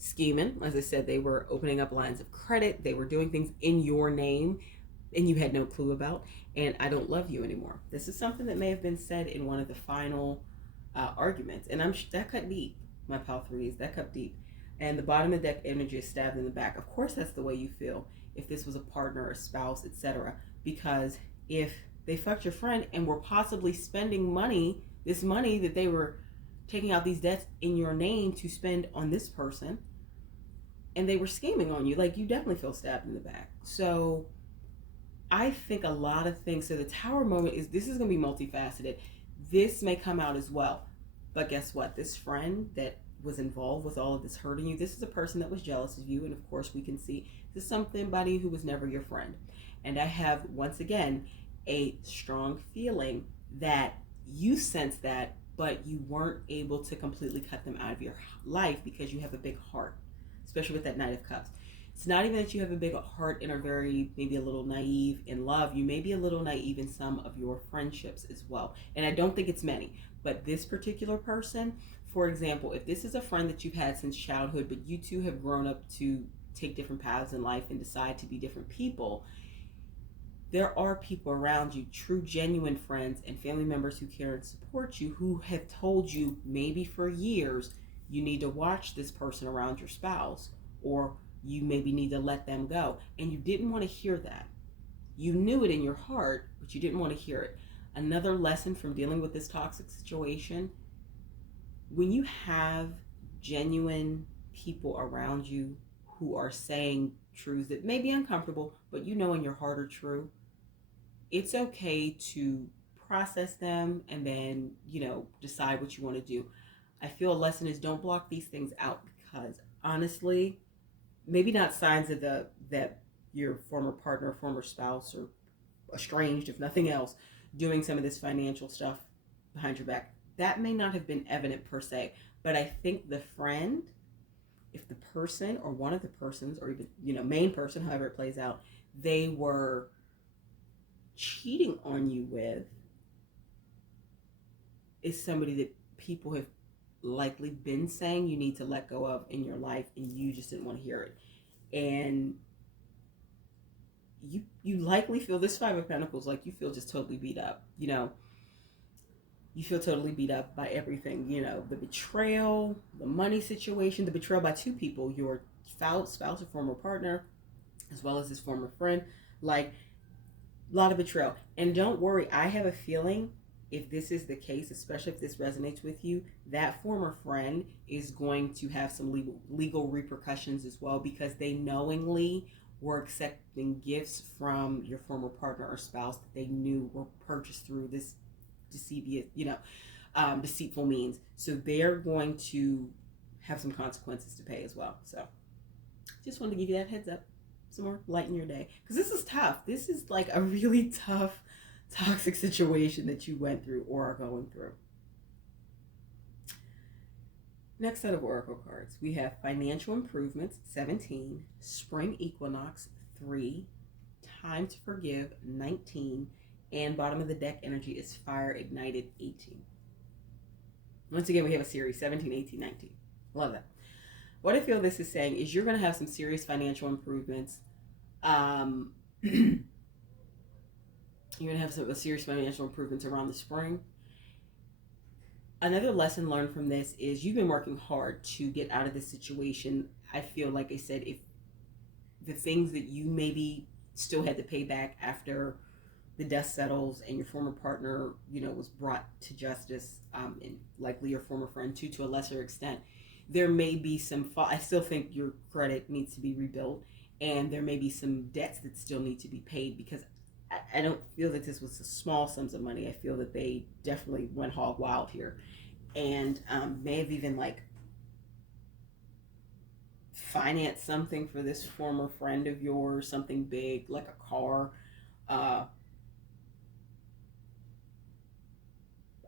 Scheming, as I said, they were opening up lines of credit. They were doing things in your name and you had no clue about. And I don't love you anymore. This is something that may have been said in one of the final arguments. And that cut deep, my pal threes, that cut deep. And the bottom of the deck energy is stabbed in the back. Of course, that's the way you feel if this was a partner, a spouse, etc. Because if they fucked your friend and were possibly spending money, this money that they were taking out these debts in your name to spend on this person, and they were scheming on you, like, you definitely feel stabbed in the back. So I think a lot of things, so the Tower moment is, this is going to be multifaceted. This may come out as well. But guess what? This friend that was involved with all of this hurting you, this is a person that was jealous of you. And of course we can see this is somebody who was never your friend. And I have, once again, a strong feeling that you sense that, but you weren't able to completely cut them out of your life because you have a big heart, especially with that Knight of Cups. It's not even that you have a big heart and are very, maybe a little naive in love. You may be a little naive in some of your friendships as well. And I don't think it's many, but this particular person, for example, if this is a friend that you've had since childhood, but you two have grown up to take different paths in life and decide to be different people, there are people around you, true, genuine friends and family members who care and support you, who have told you maybe for years, you need to watch this person around your spouse, or you maybe need to let them go. And you didn't want to hear that. You knew it in your heart, but you didn't want to hear it. Another lesson from dealing with this toxic situation, when you have genuine people around you who are saying truths that may be uncomfortable, but you know in your heart are true, it's okay to process them and then, you know, decide what you want to do. I feel a lesson is don't block these things out, because honestly, maybe not signs of that your former partner, former spouse, or estranged, if nothing else, doing some of this financial stuff behind your back. That may not have been evident per se, but I think the friend, if the person or one of the persons, or even, you know, main person, however it plays out, they were cheating on you with, is somebody that people have likely been saying you need to let go of in your life, and you just didn't want to hear it. And you likely feel, this Five of Pentacles, like you feel just totally beat up. You know, you feel totally beat up by everything. You know, the betrayal, the money situation, the betrayal by two people, your spouse or former partner, as well as his former friend. Like, a lot of betrayal. And don't worry, I have a feeling if this is the case, especially if this resonates with you, that former friend is going to have some legal repercussions as well, because they knowingly were accepting gifts from your former partner or spouse that they knew were purchased through this deceitful means. So they're going to have some consequences to pay as well. So just wanted to give you that heads up. Some more light in your day, because this is tough. This is like a really tough, toxic situation that you went through or are going through. Next set of oracle cards, we have financial improvements, 17, spring equinox, 3, time to forgive, 19, and bottom of the deck energy is fire ignited, 18. Once again, we have a series, 17, 18, 19. Love that. What I feel this is saying is you're going to have some serious financial improvements. You're going to have some serious financial improvements around the spring. Another lesson learned from this is you've been working hard to get out of this situation. I feel like I said, if the things that you maybe still had to pay back after the dust settles and your former partner, was brought to justice, and likely your former friend too, to a lesser extent, there may be some. I still think your credit needs to be rebuilt, and there may be some debts that still need to be paid because I don't feel that this was small sums of money. I feel that they definitely went hog wild here, and may have even like financed something for this former friend of yours, something big like a car. Uh,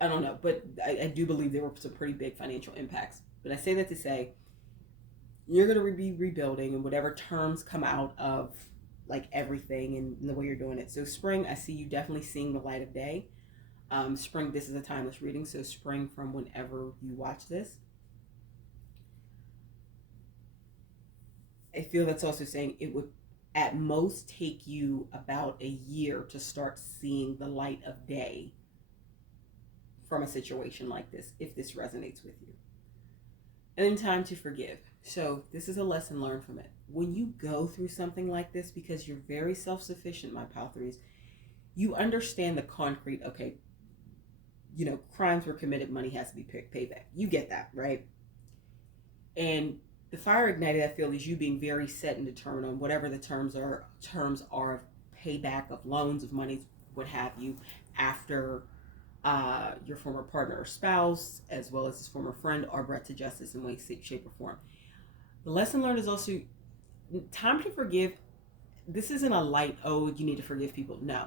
I don't know, but I do believe there were some pretty big financial impacts. But I say that to say you're going to be rebuilding, and whatever terms come out of like everything and the way you're doing it. So spring, I see you definitely seeing the light of day. Spring, this is a timeless reading, so spring from whenever you watch this. I feel that's also saying it would at most take you about a year to start seeing the light of day from a situation like this, if this resonates with you. And then time to forgive. So this is a lesson learned from it. When you go through something like this, because you're very self-sufficient, my pal threes, you understand the concrete, okay, crimes were committed, money has to be paid back. You get that, right? And the fire ignited, I feel, is you being very set and determined on whatever the terms are of payback of loans, of monies, what have you, after your former partner or spouse, as well as his former friend, are brought to justice in way, shape, or form. The lesson learned is also time to forgive. This isn't a light, oh, you need to forgive people. No.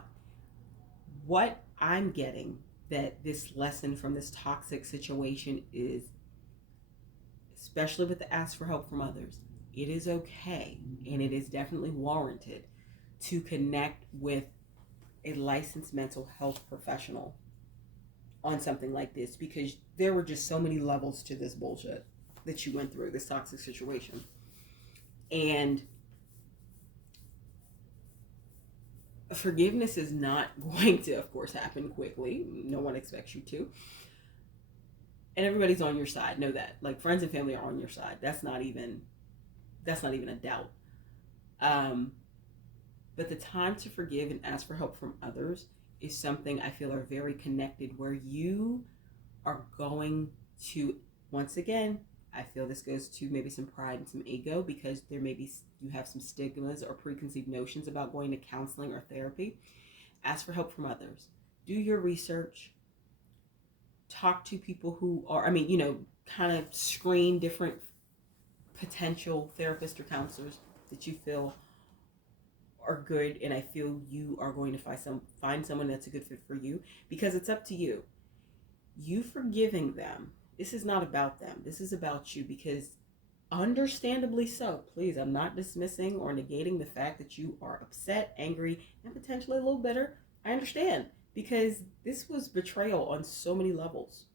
What I'm getting that this lesson from this toxic situation is, especially with the ask for help from others, it is okay and it is definitely warranted to connect with a licensed mental health professional on something like this, because there were just so many levels to this bullshit that you went through, this toxic situation. And forgiveness is not going to, of course, happen quickly. No one expects you to. And everybody's on your side. Know that. Like, friends and family are on your side. That's not even a doubt. But the time to forgive and ask for help from others is something I feel are very connected, where you are going to, once again, I feel this goes to maybe some pride and some ego, because there may be, you have some stigmas or preconceived notions about going to counseling or therapy. Ask for help from others. Do your research. Talk to people who are, kind of screen different potential therapists or counselors that you feel are good, and I feel you are going to find someone that's a good fit for you, because it's up to you. You forgiving them, this is not about them. This is about you, because understandably so. Please, I'm not dismissing or negating the fact that you are upset, angry, and potentially a little bitter. I understand, because this was betrayal on so many levels.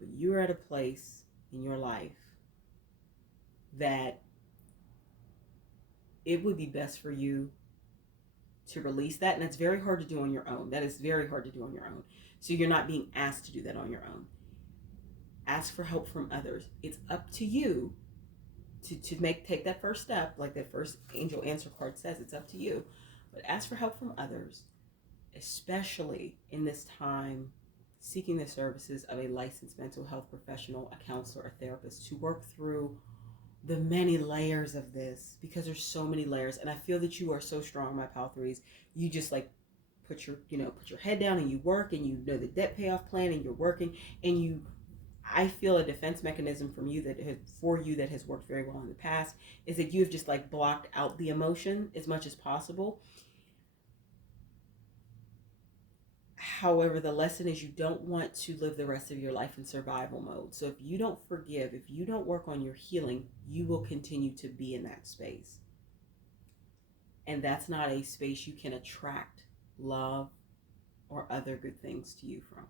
But you're at a place in your life that it would be best for you to release that. And that's very hard to do on your own. That is very hard to do on your own. So you're not being asked to do that on your own. Ask for help from others. It's up to you to take that first step, like that first angel answer card says. It's up to you. But ask for help from others, especially in this time, seeking the services of a licensed mental health professional, a counselor, a therapist, to work through the many layers of this, because there's so many layers. And I feel that you are so strong, my pal threes. You just like put your head down and you work, and you know the debt payoff plan, and you're working, and I feel a defense mechanism for you that has worked very well in the past is that you have just like blocked out the emotion as much as possible. However, the lesson is you don't want to live the rest of your life in survival mode. So if you don't forgive, if you don't work on your healing, you will continue to be in that space. And that's not a space you can attract love or other good things to you from.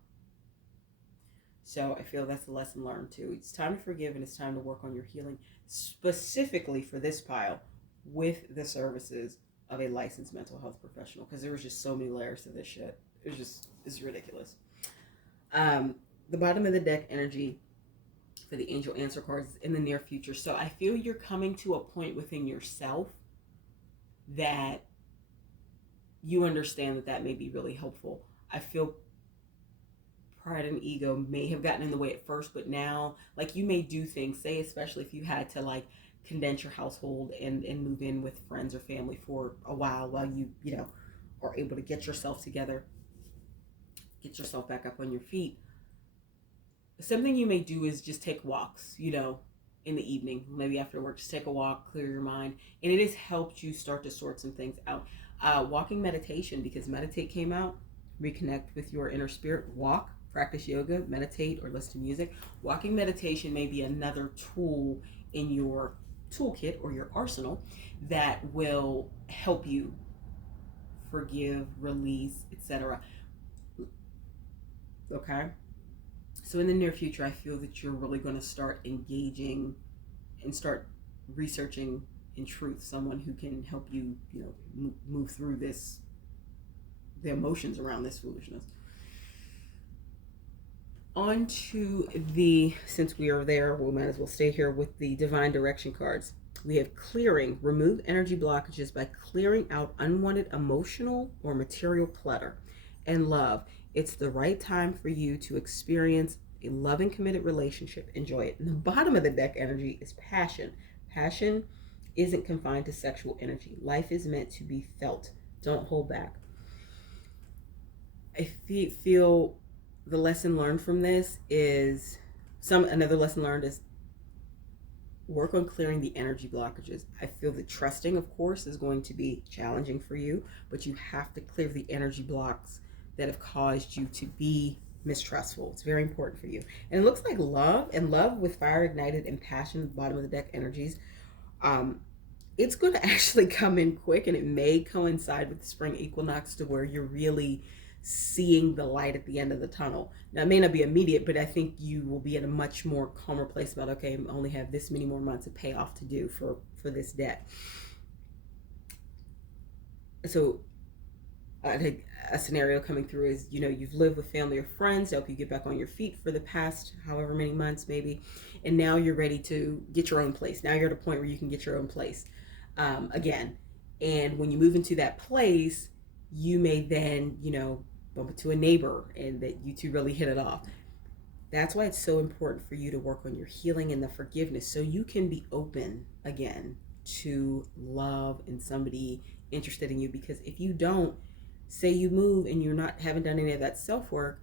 So I feel that's a lesson learned too. It's time to forgive and it's time to work on your healing, specifically for this pile, with the services of a licensed mental health professional, because there was just so many layers to this shit. It's ridiculous. The bottom of the deck energy for the angel answer cards is in the near future. So I feel you're coming to a point within yourself that you understand that that may be really helpful. I feel pride and ego may have gotten in the way at first, but now, like, you may do things, say especially if you had to like condense your household and move in with friends or family for a while you know, are able to get yourself together, get yourself back up on your feet. Something you may do is just take walks, you know, in the evening, maybe after work, just take a walk, clear your mind. And it has helped you start to sort some things out. Walking meditation, because meditate came out, reconnect with your inner spirit, walk, practice yoga, meditate, or listen to music. Walking meditation may be another tool in your toolkit or your arsenal that will help you forgive, release, etc. Okay? So in the near future, I feel that you're really going to start engaging and start researching in truth someone who can help you, you know, move through this, the emotions around this foolishness. On to the, since we are there, we might as well stay here with the divine direction cards. We have clearing, remove energy blockages by clearing out unwanted emotional or material clutter. And love, it's the right time for you to experience a loving, committed relationship. Enjoy it. And the bottom of the deck energy is passion. Passion isn't confined to sexual energy. Life is meant to be felt. Don't hold back. I feel the lesson learned from this is another lesson learned is work on clearing the energy blockages. I feel that trusting, of course, is going to be challenging for you, but you have to clear the energy blocks that have caused you to be mistrustful. It's very important for you. And it looks like love with fire ignited and passion at the bottom of the deck energies. It's going to actually come in quick, and it may coincide with the spring equinox to where you're really seeing the light at the end of the tunnel. Now, it may not be immediate, but I think you will be in a much more calmer place about, okay, I only have this many more months of payoff to do for this debt. So a scenario coming through is, you know, you've lived with family or friends to help you get back on your feet for the past however many months maybe, and now you're ready to get your own place. Now you're at a point where you can get your own place again. And when you move into that place, you may then, you know, bump into a neighbor and that you two really hit it off. That's why it's so important for you to work on your healing and the forgiveness so you can be open again to love and somebody interested in you. Because if you don't, say you move and haven't done any of that self-work,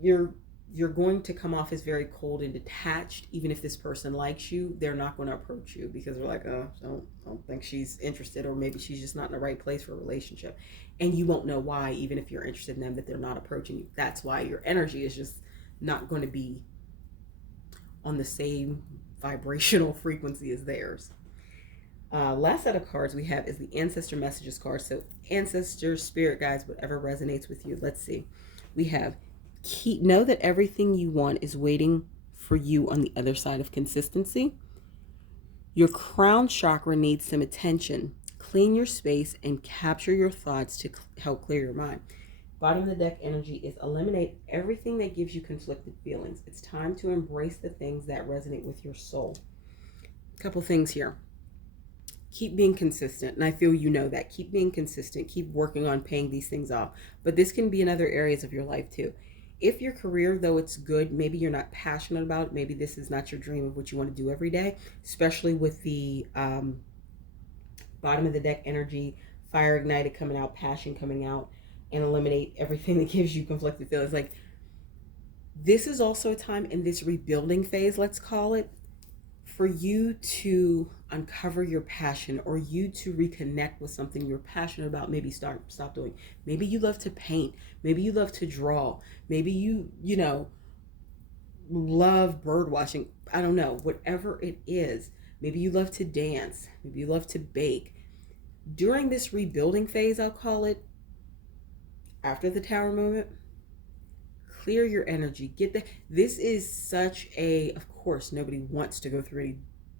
you're going to come off as very cold and detached. Even if this person likes you, they're not going to approach you because they're like, oh, I don't think she's interested, or maybe she's just not in the right place for a relationship. And you won't know why, even if you're interested in them, that they're not approaching you. That's why your energy is just not going to be on the same vibrational frequency as theirs. Last set of cards we have is the Ancestor Messages card. So ancestors, spirit guides, whatever resonates with you. Let's see. We have know that everything you want is waiting for you on the other side of consistency. Your crown chakra needs some attention. Clean your space and capture your thoughts to help clear your mind. Bottom of the deck energy is eliminate everything that gives you conflicted feelings. It's time to embrace the things that resonate with your soul. A couple things here. Keep being consistent, and I feel you know that. Keep being consistent. Keep working on paying these things off. But this can be in other areas of your life too. If your career, though it's good, maybe you're not passionate about it. Maybe this is not your dream of what you want to do every day, especially with the bottom of the deck energy, fire ignited coming out, passion coming out, and eliminate everything that gives you conflicted feelings. Like, this is also a time in this rebuilding phase, let's call it, for you to uncover your passion, or you to reconnect with something you're passionate about. Maybe stop doing. Maybe you love to paint. Maybe you love to draw. Maybe you love bird watching. I don't know, whatever it is. Maybe you love to dance. Maybe you love to bake. During this rebuilding phase, I'll call it, after the Tower moment, clear your energy, get the, this is such a, of course, nobody wants to go through any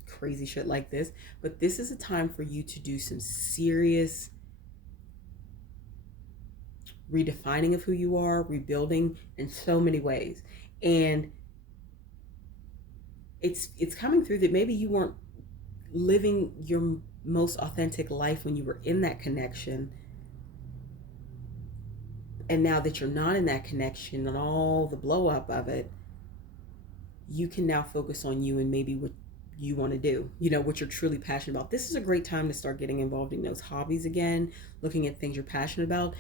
crazy shit like this, but this is a time for you to do some serious redefining of who you are, rebuilding in so many ways. And it's coming through that maybe you weren't living your most authentic life when you were in that connection. And now that you're not in that connection and all the blow up of it, you can now focus on you and maybe what you want to do, what you're truly passionate about. This is a great time to start getting involved in those hobbies again, looking at things you're passionate about,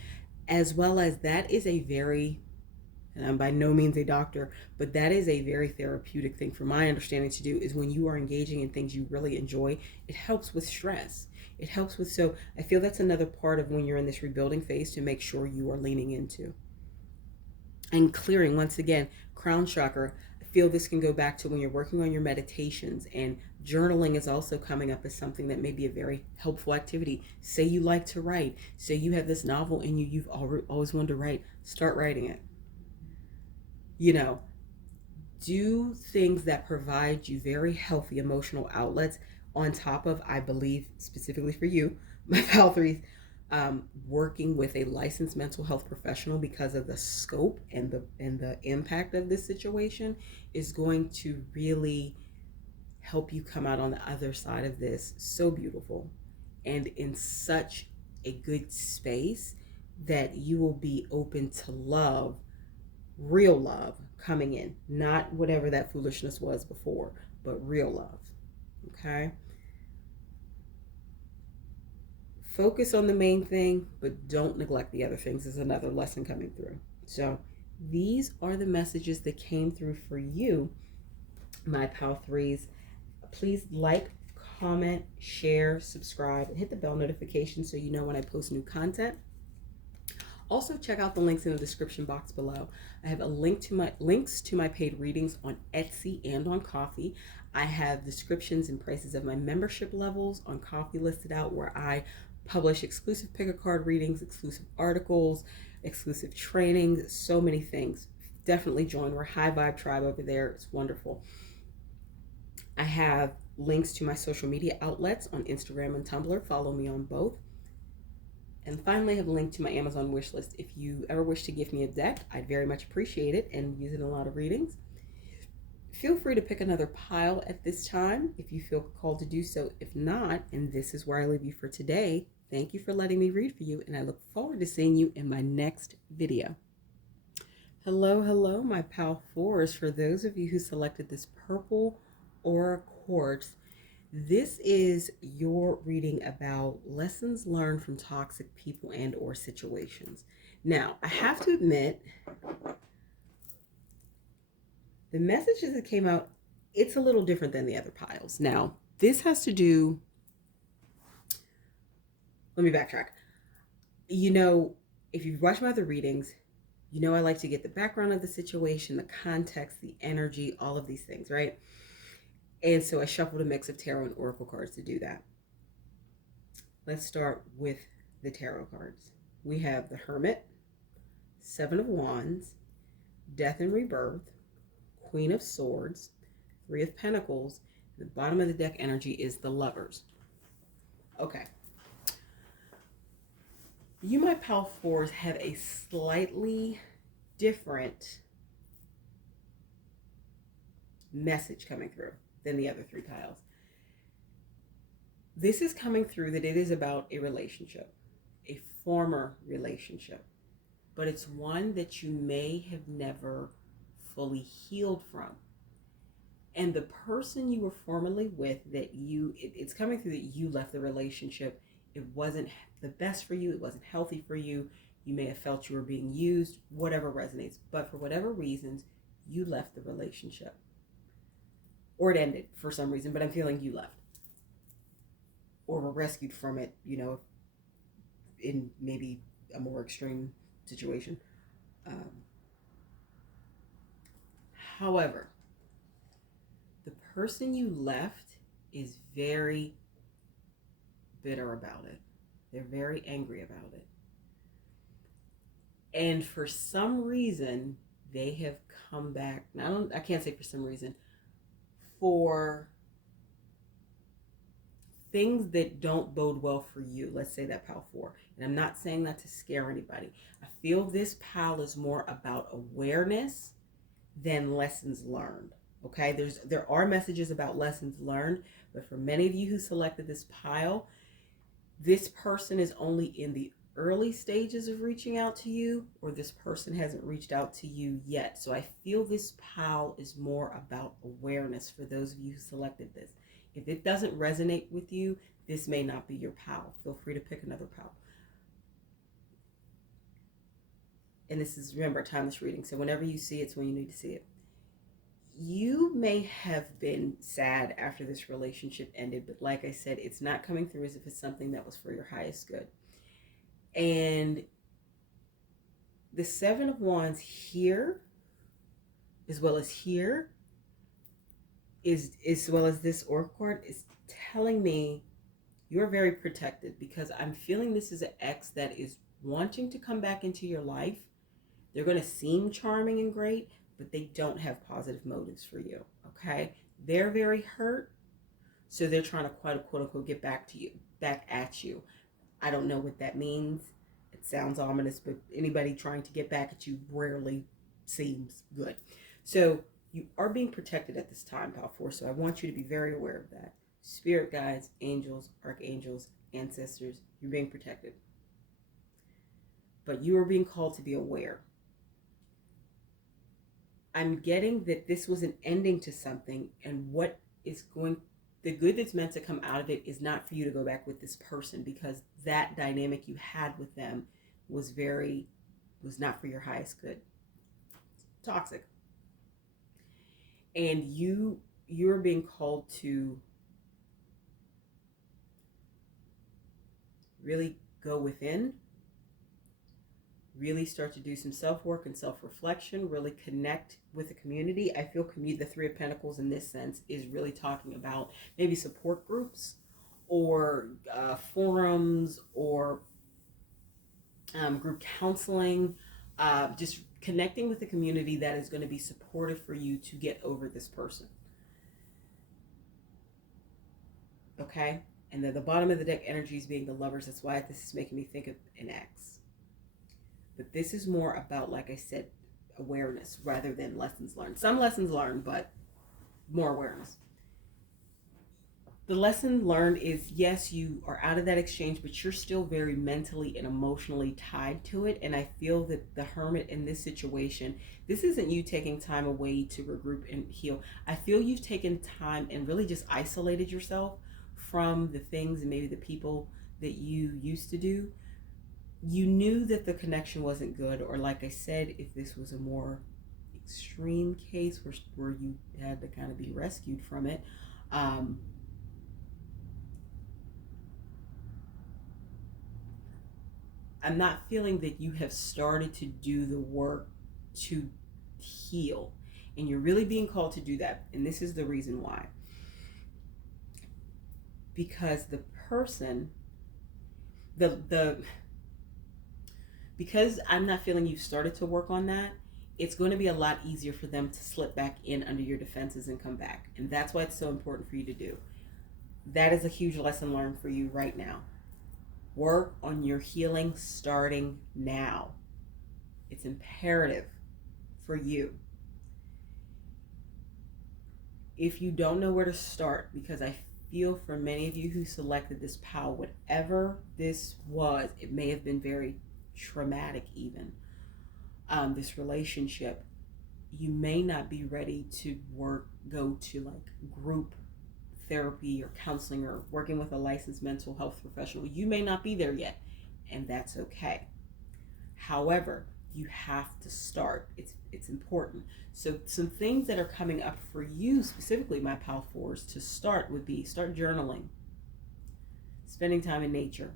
as well as that is a very, and I'm by no means a doctor, but that is a very therapeutic thing from my understanding to do, is when you are engaging in things you really enjoy, it helps with stress. It helps with, so I feel that's another part of when you're in this rebuilding phase to make sure you are leaning into. And clearing, once again, crown chakra, I feel this can go back to when you're working on your meditations, and journaling is also coming up as something that may be a very helpful activity. Say you like to write, say you have this novel in you, you've always wanted to write, start writing it. Do things that provide you very healthy emotional outlets, on top of, I believe, specifically for you, my pal threes, working with a licensed mental health professional, because of the scope and the impact of this situation, is going to really help you come out on the other side of this so beautiful and in such a good space that you will be open to love, real love coming in, not whatever that foolishness was before, but real love. Okay? Focus on the main thing, but don't neglect the other things, is another lesson coming through. So these are the messages that came through for you, my pal threes. Please like, comment, share, subscribe, and hit the bell notification so you know when I post new content. Also, check out the links in the description box below. I have links to my paid readings on Etsy and on Ko-fi. I have descriptions and prices of my membership levels on Ko-fi listed out, where I publish exclusive pick a card readings, exclusive articles, exclusive trainings, so many things. Definitely join. We're High Vibe Tribe over there. It's wonderful. I have links to my social media outlets on Instagram and Tumblr. Follow me on both. And finally, I have a link to my Amazon wish list. If you ever wish to give me a deck, I'd very much appreciate it and use it in a lot of readings. Feel free to pick another pile at this time if you feel called to do so. If not, and this is where I leave you for today, thank you for letting me read for you, and I look forward to seeing you in my next video. Hello, my pal fours. For those of you who selected this purple aura quartz, this is your reading about lessons learned from toxic people and or situations. Now, I have to admit, the messages that came out, it's a little different than the other piles. Now, this has to do, let me backtrack. If you've watched my other readings, I like to get the background of the situation, the context, the energy, all of these things, right? And so I shuffled a mix of tarot and oracle cards to do that. Let's start with the tarot cards. We have the Hermit, Seven of Wands, Death and Rebirth, Queen of Swords, Three of Pentacles. The bottom of the deck energy is the Lovers. Okay. You, my pal fours, have a slightly different message coming through than the other three piles. This is coming through that it is about a relationship, a former relationship, but it's one that you may have never fully healed from. And the person you were formerly with, it's coming through that you left the relationship. It wasn't the best for you. It wasn't healthy for you. You may have felt you were being used, whatever resonates. But for whatever reasons, you left the relationship. Or it ended for some reason, but I'm feeling you left. Or were rescued from it, in maybe a more extreme situation. However, the person you left is very bitter about it. They're very angry about it. And for some reason, they have come back. Now, I can't say for some reason, for things that don't bode well for you. Let's say that pile 4. And I'm not saying that to scare anybody. I feel this pile is more about awareness than lessons learned. Okay, there are messages about lessons learned, but for many of you who selected this pile, this person is only in the early stages of reaching out to you, or this person hasn't reached out to you yet. So I feel this pile is more about awareness for those of you who selected this. If it doesn't resonate with you, this may not be your pile. Feel free to pick another pile. And this is, remember, timeless reading. So whenever you see it's when you need to see it. You may have been sad after this relationship ended, but like I said, it's not coming through as if it's something that was for your highest good. And the 7 of Wands here, as well as here, as well as this Oracle card, is telling me you're very protected, because I'm feeling this is an ex that is wanting to come back into your life. They're going to seem charming and great, but they don't have positive motives for you, okay? They're very hurt, so they're trying to quote unquote get back at you. I don't know what that means. It sounds ominous, but anybody trying to get back at you rarely seems good. So you are being protected at this time, pile 4, so I want you to be very aware of that. Spirit guides, angels, archangels, ancestors, you're being protected. But you are being called to be aware. I'm getting that this was an ending to something, and the good that's meant to come out of it is not for you to go back with this person, because that dynamic you had with them was not for your highest good. Toxic. And you're being called to really go within, really start to do some self-work and self-reflection, really connect with the community. I feel the 3 of Pentacles in this sense is really talking about maybe support groups or forums or group counseling, just connecting with the community that is going to be supportive for you to get over this person. Okay? And then the bottom of the deck energies being the Lovers. That's why this is making me think of an ex. But this is more about, like I said, awareness rather than lessons learned. Some lessons learned, but more awareness. The lesson learned is, yes, you are out of that exchange, but you're still very mentally and emotionally tied to it. And I feel that the Hermit in this situation, this isn't you taking time away to regroup and heal. I feel you've taken time and really just isolated yourself from the things and maybe the people that you used to do. You knew that the connection wasn't good, or like I said, if this was a more extreme case where you had to kind of be rescued from it, I'm not feeling that you have started to do the work to heal, and you're really being called to do that. And this is the reason why. Because the person, because I'm not feeling you've started to work on that, it's going to be a lot easier for them to slip back in under your defenses and come back. And that's why it's so important for you to do. That is a huge lesson learned for you right now. Work on your healing starting now. It's imperative for you. If you don't know where to start, because I feel for many of you who selected this pile, whatever this was, it may have been very traumatic even, this relationship, you may not be ready to go to like group therapy or counseling or working with a licensed mental health professional. You may not be there yet, and that's okay. However, you have to start. It's important. So some things that are coming up for you, specifically my pile 4s, to start would be start journaling, spending time in nature,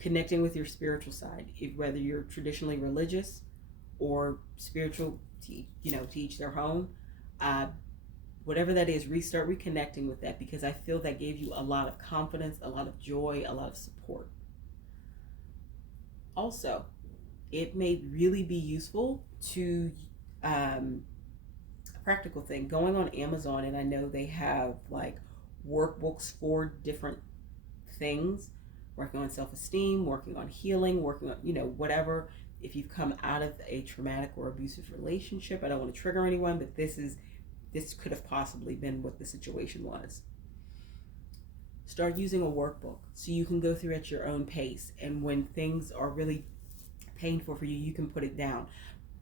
connecting with your spiritual side, whether you're traditionally religious or spiritual, to each their own. Whatever that is, restart reconnecting with that, because I feel that gave you a lot of confidence, a lot of joy, a lot of support. Also, it may really be useful to a practical thing. Going on Amazon, and I know they have like workbooks for different things, working on self-esteem, working on healing, working on, whatever. If you've come out of a traumatic or abusive relationship, I don't want to trigger anyone, but this could have possibly been what the situation was. Start using a workbook so you can go through at your own pace, and when things are really painful for you, you can put it down.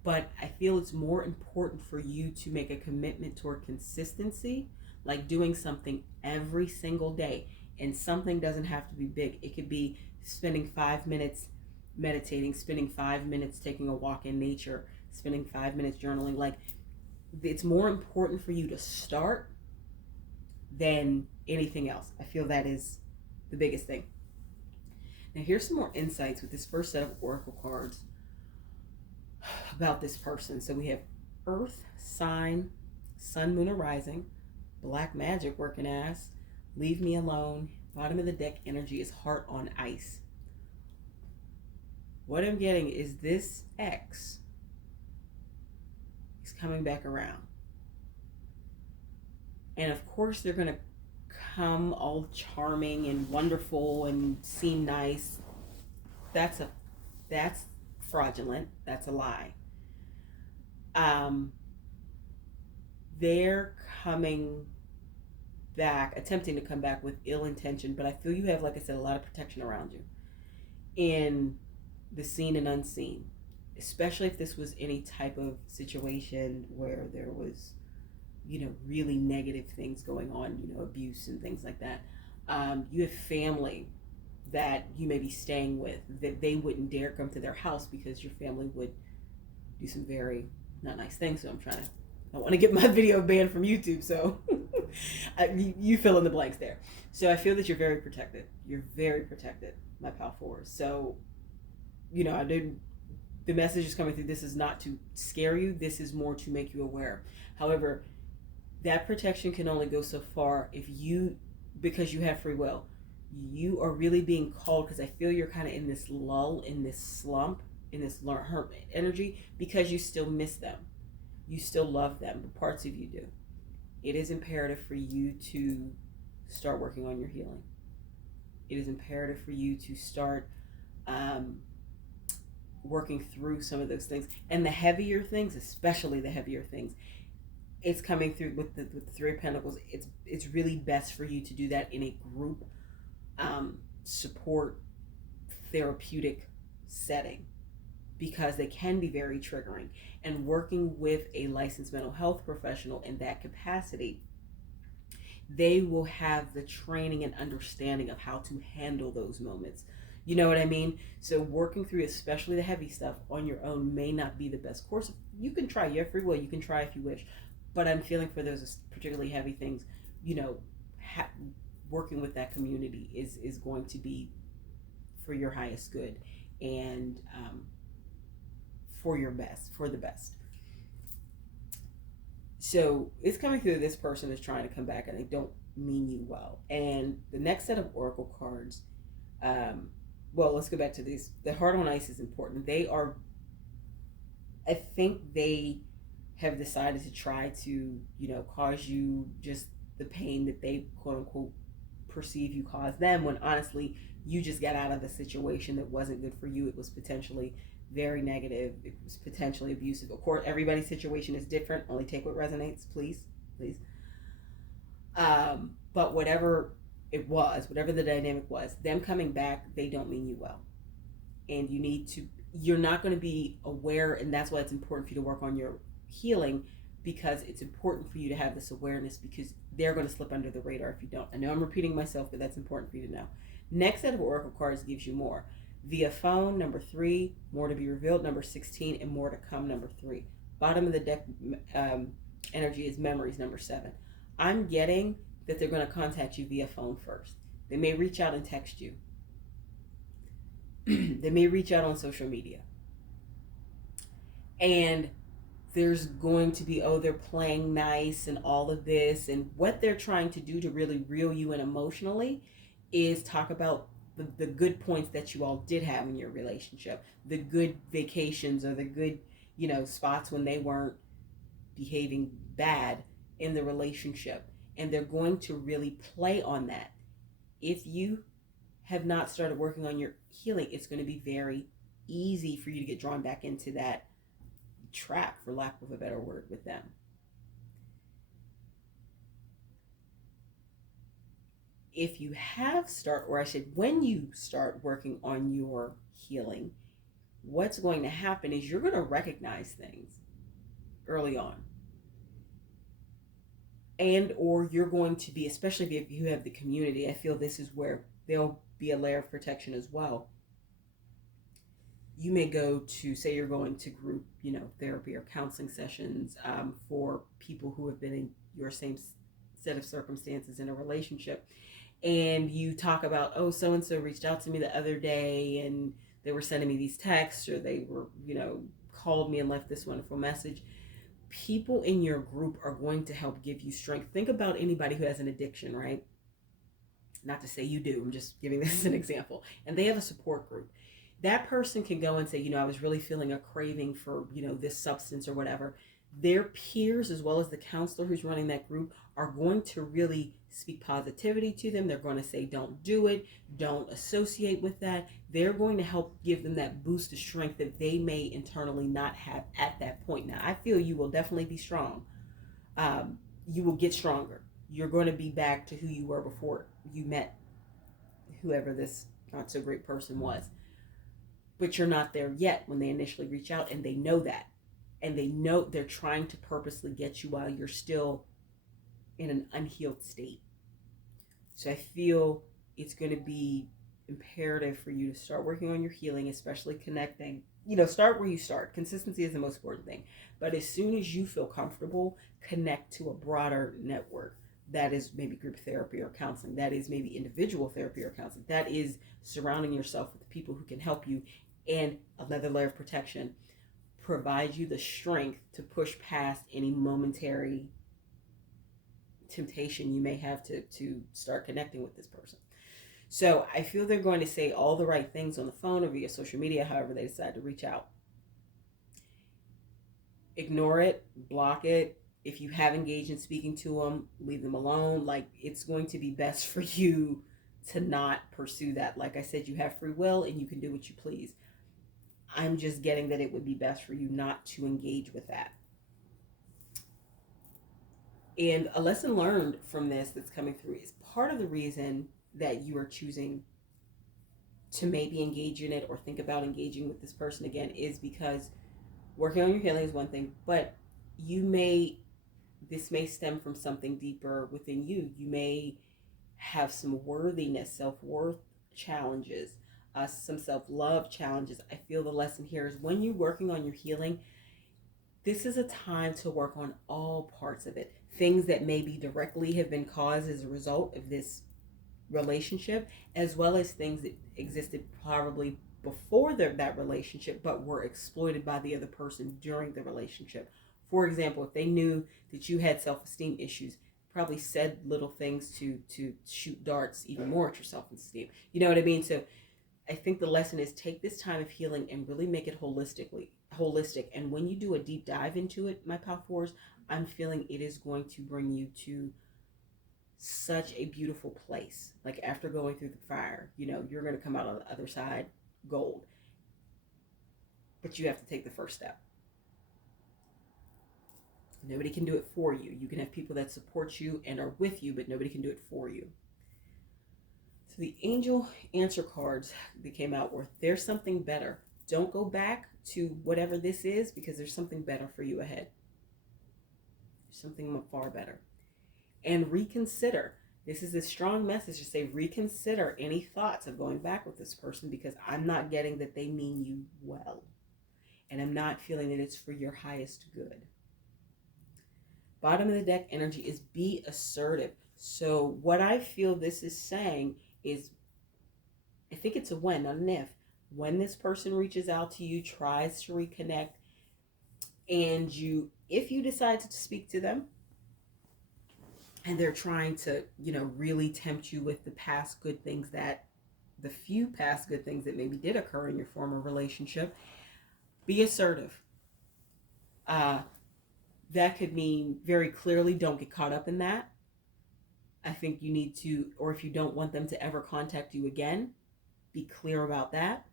But I feel it's more important for you to make a commitment toward consistency, like doing something every single day. And something doesn't have to be big. It could be spending 5 minutes meditating, spending 5 minutes taking a walk in nature, spending 5 minutes journaling. Like, it's more important for you to start than anything else. I feel that is the biggest thing. Now, here's some more insights with this first set of oracle cards about this person. So we have Earth sign, Sun, Moon, or Rising, Black Magic working ass, Leave Me Alone. Bottom of the deck energy is Heart on Ice. What I'm getting is this X is coming back around. And of course they're going to come all charming and wonderful and seem nice. That's fraudulent. That's a lie. They're coming back, attempting to come back with ill intention, but I feel you have, like I said, a lot of protection around you in the seen and unseen, especially if this was any type of situation where there was, really negative things going on, abuse and things like that. You have family that you may be staying with that they wouldn't dare come to their house because your family would do some very not nice things. So I want to get my video banned from YouTube, so you fill in the blanks there. So I feel that you're very protected. You're very protected, my pal fours. So, the message is coming through. This is not to scare you. This is more to make you aware. However, that protection can only go so far because you have free will. You are really being called, because I feel you're kind of in this lull, in this slump, in this hermit energy, because you still miss them. You still love them, but parts of you do. It is imperative for you to start working on your healing. It is imperative for you to start working through some of those things. And the heavier things, especially the heavier things, it's coming through with the Three of Pentacles. It's really best for you to do that in a group support therapeutic setting, because they can be very triggering. And working with a licensed mental health professional in that capacity, they will have the training and understanding of how to handle those moments. You know what I mean? So working through, especially the heavy stuff, on your own may not be the best course. You can try. You have free will. You can try if you wish. But I'm feeling for those particularly heavy things, working with that community is going to be for your highest good and for the best. So it's coming through. This person is trying to come back and they don't mean you well. And the next set of oracle cards, let's go back to these. The Heart on Ice is important. I think they have decided to try to, cause you just the pain that they quote unquote perceive you caused them, when honestly you just got out of the situation that wasn't good for you. It was potentially very negative. It was potentially abusive. Of course, everybody's situation is different. Only take what resonates, please. But whatever it was, whatever the dynamic was, them coming back, they don't mean you well. And you're not going to be aware, and that's why it's important for you to work on your healing, because it's important for you to have this awareness, because they're going to slip under the radar if you don't. I know I'm repeating myself, but that's important for you to know. Next set of oracle cards gives you more. Via phone, number 3, more to be revealed, number 16, and more to come, number 3. Bottom of the deck energy is memories, number 7. I'm getting that they're going to contact you via phone first. They may reach out and text you. They may reach out on social media. And there's going to be, they're playing nice and all of this. And what they're trying to do to really reel you in emotionally is talk about the good points that you all did have in your relationship, the good vacations or the good, spots when they weren't behaving bad in the relationship. And they're going to really play on that. If you have not started working on your healing, it's going to be very easy for you to get drawn back into that trap, for lack of a better word, with them. If you have when you start working on your healing, what's going to happen is you're going to recognize things early on. And or you're going to be, especially if you have the community, I feel this is where there'll be a layer of protection as well. You may go to, say you're going to group, therapy or counseling sessions for people who have been in your same set of circumstances in a relationship. And you talk about, oh, so-and-so reached out to me the other day and they were sending me these texts, or they were, called me and left this wonderful message. People in your group are going to help give you strength. Think about anybody who has an addiction, right? Not to say you do, I'm just giving this as an example. And they have a support group. That person can go and say, I was really feeling a craving for, this substance or whatever. Their peers, as well as the counselor who's running that group, are going to really speak positivity to them. They're going to say, don't do it. Don't associate with that. They're going to help give them that boost of strength that they may internally not have at that point. Now, I feel you will definitely be strong. You will get stronger. You're going to be back to who you were before you met whoever this not so great person was. But you're not there yet when they initially reach out, and they know that. And they know they're trying to purposely get you while you're still in an unhealed state. So I feel it's going to be imperative for you to start working on your healing, especially connecting. Start where you start. Consistency is the most important thing. But as soon as you feel comfortable, connect to a broader network. That is maybe group therapy or counseling. That is maybe individual therapy or counseling. That is surrounding yourself with people who can help you. And another layer of protection, provide you the strength to push past any momentary temptation you may have to start connecting with this person. So I feel they're going to say all the right things on the phone or via social media, however they decide to reach out. Ignore it, block it. If you have engaged in speaking to them, leave them alone. It's going to be best for you to not pursue that. Like I said, you have free will and you can do what you please. I'm just getting that it would be best for you not to engage with that. And a lesson learned from this that's coming through is part of the reason that you are choosing to maybe engage in it or think about engaging with this person again is because working on your healing is one thing, but this may stem from something deeper within you. You may have some worthiness, self-worth challenges, some self-love challenges. I feel the lesson here is when you're working on your healing, this is a time to work on all parts of it. Things that maybe directly have been caused as a result of this relationship, as well as things that existed probably before that relationship, but were exploited by the other person during the relationship. For example, if they knew that you had self-esteem issues, probably said little things to shoot darts even more at your self-esteem. You know what I mean? So I think the lesson is take this time of healing and really make it holistic. And when you do a deep dive into it, my Pal 4s, I'm feeling it is going to bring you to such a beautiful place. Like after going through the fire, you're going to come out on the other side gold. But you have to take the first step. Nobody can do it for you. You can have people that support you and are with you, but nobody can do it for you. So the angel answer cards that came out were, there's something better. Don't go back to whatever this is, because there's something better for you ahead. There's something far better. And reconsider. This is a strong message to say reconsider any thoughts of going back with this person, because I'm not getting that they mean you well. And I'm not feeling that it's for your highest good. Bottom of the deck energy is be assertive. So what I feel this is saying is, I think it's a when, not an if. When this person reaches out to you, tries to reconnect, and if you decide to speak to them, and they're trying to, really tempt you with the past good things that the few past good things that maybe did occur in your former relationship. Be assertive. That could mean very clearly don't get caught up in that. I think you need to, or if you don't want them to ever contact you again, be clear about that.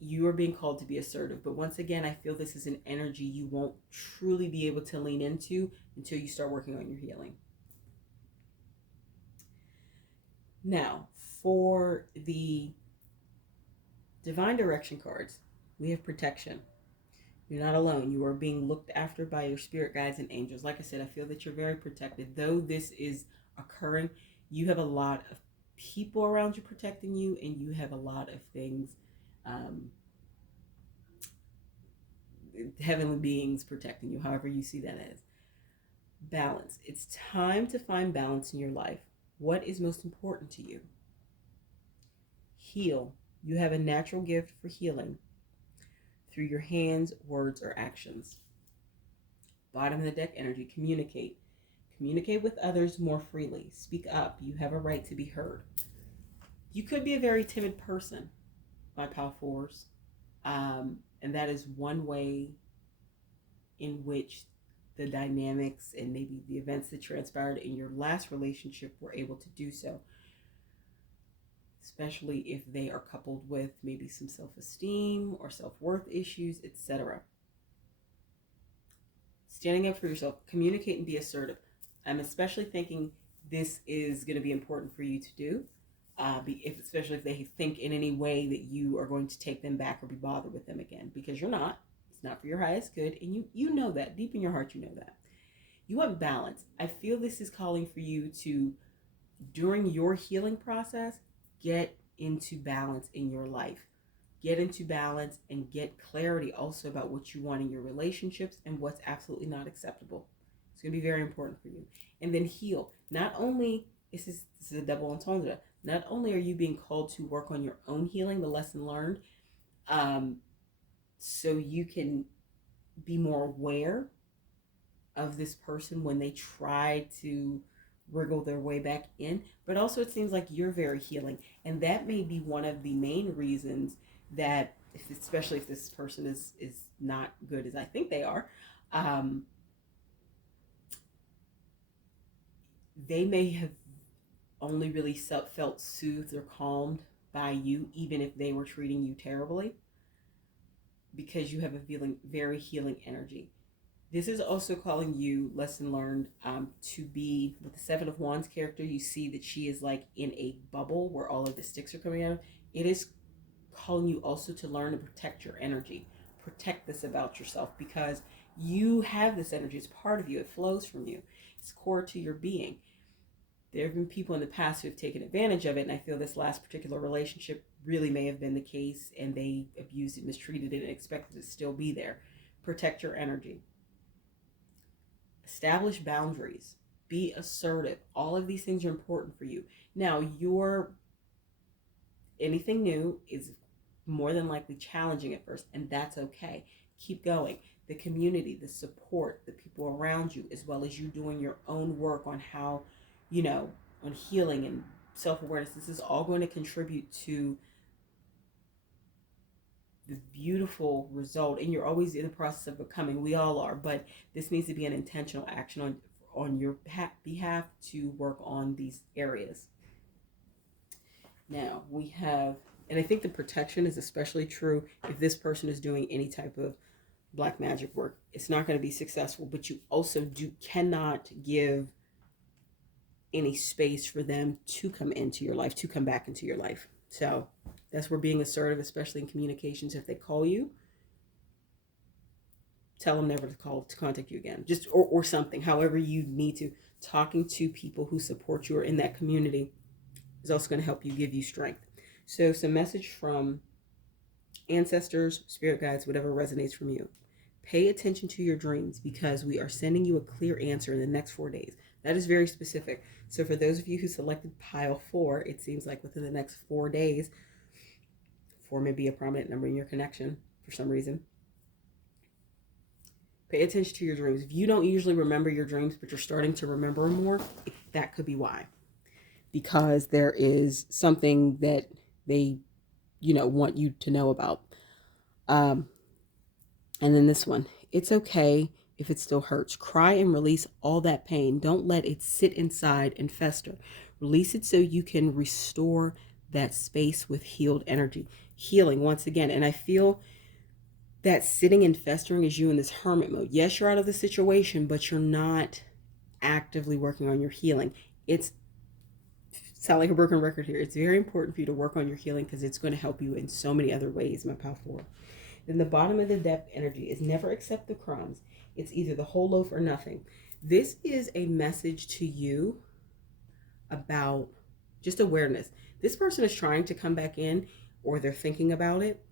You are being called to be assertive. But once again, I feel this is an energy you won't truly be able to lean into until you start working on your healing. Now, for the Divine Direction cards, we have protection. You're not alone. You are being looked after by your spirit guides and angels. Like I said, I feel that you're very protected. Though this is occurring, you have a lot of people around you protecting you, and you have a lot of things, heavenly beings protecting you, however you see that as. Balance. It's time to find balance in your life. What is most important to you? Heal. You have a natural gift for healing through your hands, words, or actions. Bottom of the deck energy. Communicate. Communicate with others more freely. Speak up. You have a right to be heard. You could be a very timid person, my Pal 4s. And that is one way in which the dynamics and maybe the events that transpired in your last relationship were able to do so. Especially if they are coupled with maybe some self-esteem or self-worth issues, etc. Standing up for yourself, communicate and be assertive. I'm especially thinking this is going to be important for you to do, especially if they think in any way that you are going to take them back or be bothered with them again, because you're not. It's not for your highest good, and you know that. Deep in your heart, you know that. You want balance. I feel this is calling for you to, during your healing process, get into balance in your life. Get into balance and get clarity also about what you want in your relationships and what's absolutely not acceptable. It's going to be very important for you. And then heal. Not only, this is a double entendre, not only are you being called to work on your own healing, the lesson learned, so you can be more aware of this person when they try to wriggle their way back in, but also it seems like you're very healing, and that may be one of the main reasons that, especially if this person is not good as I think they are, they may have only really felt soothed or calmed by you, even if they were treating you terribly, because you have a very healing energy. This is also calling you, lesson learned, to be, with the Seven of Wands character, you see that she is like in a bubble where all of the sticks are coming out. It is calling you also to learn to protect your energy. Protect this about yourself, because you have this energy. It's part of you. It flows from you. It's core to your being. There have been people in the past who have taken advantage of it, and I feel this last particular relationship really may have been the case, and they abused it, mistreated it, and expected it to still be there. Protect your energy. Establish boundaries. Be assertive. All of these things are important for you. Now, anything new is more than likely challenging at first, and that's okay. Keep going. The community, the support, the people around you, as well as you doing your own work on how, on healing and self-awareness, this is all going to contribute to the beautiful result. And you're always in the process of becoming. We all are, but this needs to be an intentional action on your behalf to work on these areas. Now we have, and I think the protection is especially true if this person is doing any type of black magic work. It's not going to be successful, but you also cannot give any space for them to come into your life, to come back into your life. So that's where being assertive, especially in communications. If they call you, tell them never to contact you again, just or something. However you need to. Talking to people who support you or in that community is also going to help you, give you strength. So some message from ancestors, spirit guides, whatever resonates from you. Pay attention to your dreams, because we are sending you a clear answer in the next 4 days. That is very specific. So for those of you who selected pile 4, it seems like within the next 4 days, 4 may be a prominent number in your connection for some reason. Pay attention to your dreams. If you don't usually remember your dreams, but you're starting to remember them more, that could be why. because there is something that they, want you to know about. Um, and then this one, it's okay if it still hurts. Cry and release all that pain. Don't let it sit inside and fester. Release it so you can restore that space with healed energy. Healing, once again. And I feel that sitting and festering is you in this hermit mode. Yes, you're out of the situation, but you're not actively working on your healing. It's sound like a broken record here. It's very important for you to work on your healing because it's going to help you in so many other ways, my pal four. Then the bottom of the depth energy is never accept the crumbs. It's either the whole loaf or nothing. This is a message to you about just awareness. This person is trying to come back in, or they're thinking about it.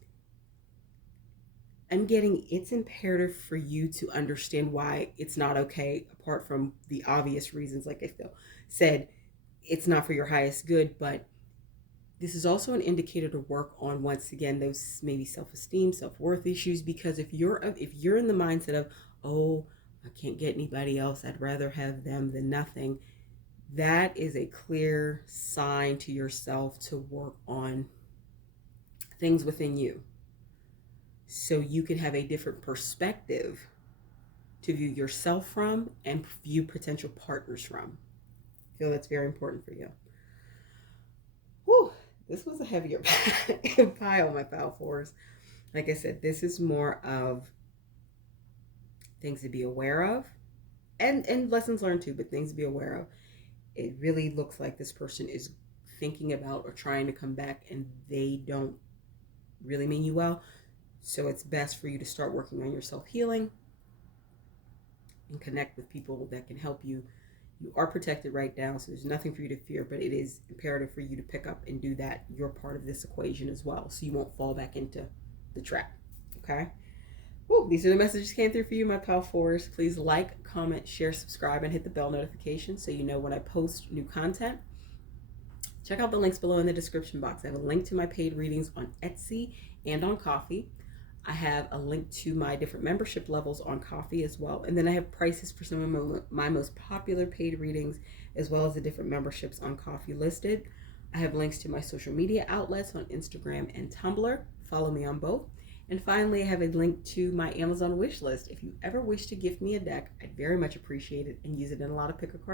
I'm getting it's imperative for you to understand why it's not okay, apart from the obvious reasons, like I said, it's not for your highest good, but this is also an indicator to work on, once again, those maybe self-esteem, self-worth issues, because if you're in the mindset of, oh, I can't get anybody else, I'd rather have them than nothing, that is a clear sign to yourself to work on things within you so you can have a different perspective to view yourself from and view potential partners from. I feel that's very important for you. Whew, this was a heavier pile, my pal fours. Like I said, this is more of things to be aware of and lessons learned too, but things to be aware of. It really looks like this person is thinking about or trying to come back and they don't really mean you well. So it's best for you to start working on your self-healing and connect with people that can help you. You are protected right now, so there's nothing for you to fear, but it is imperative for you to pick up and do that. You're part of this equation as well, so you won't fall back into the trap, okay? Woo, these are the messages came through for you, my pal fours. Please like, comment, share, subscribe, and hit the bell notification so you know when I post new content. Check out the links below in the description box. I have a link to my paid readings on Etsy and on Ko-fi. I have a link to my different membership levels on Ko-fi as well. And then I have prices for some of my most popular paid readings, as well as the different memberships on Ko-fi listed. I have links to my social media outlets on Instagram and Tumblr. Follow me on both. And finally, I have a link to my Amazon wish list. If you ever wish to gift me a deck, I'd very much appreciate it and use it in a lot of pick a card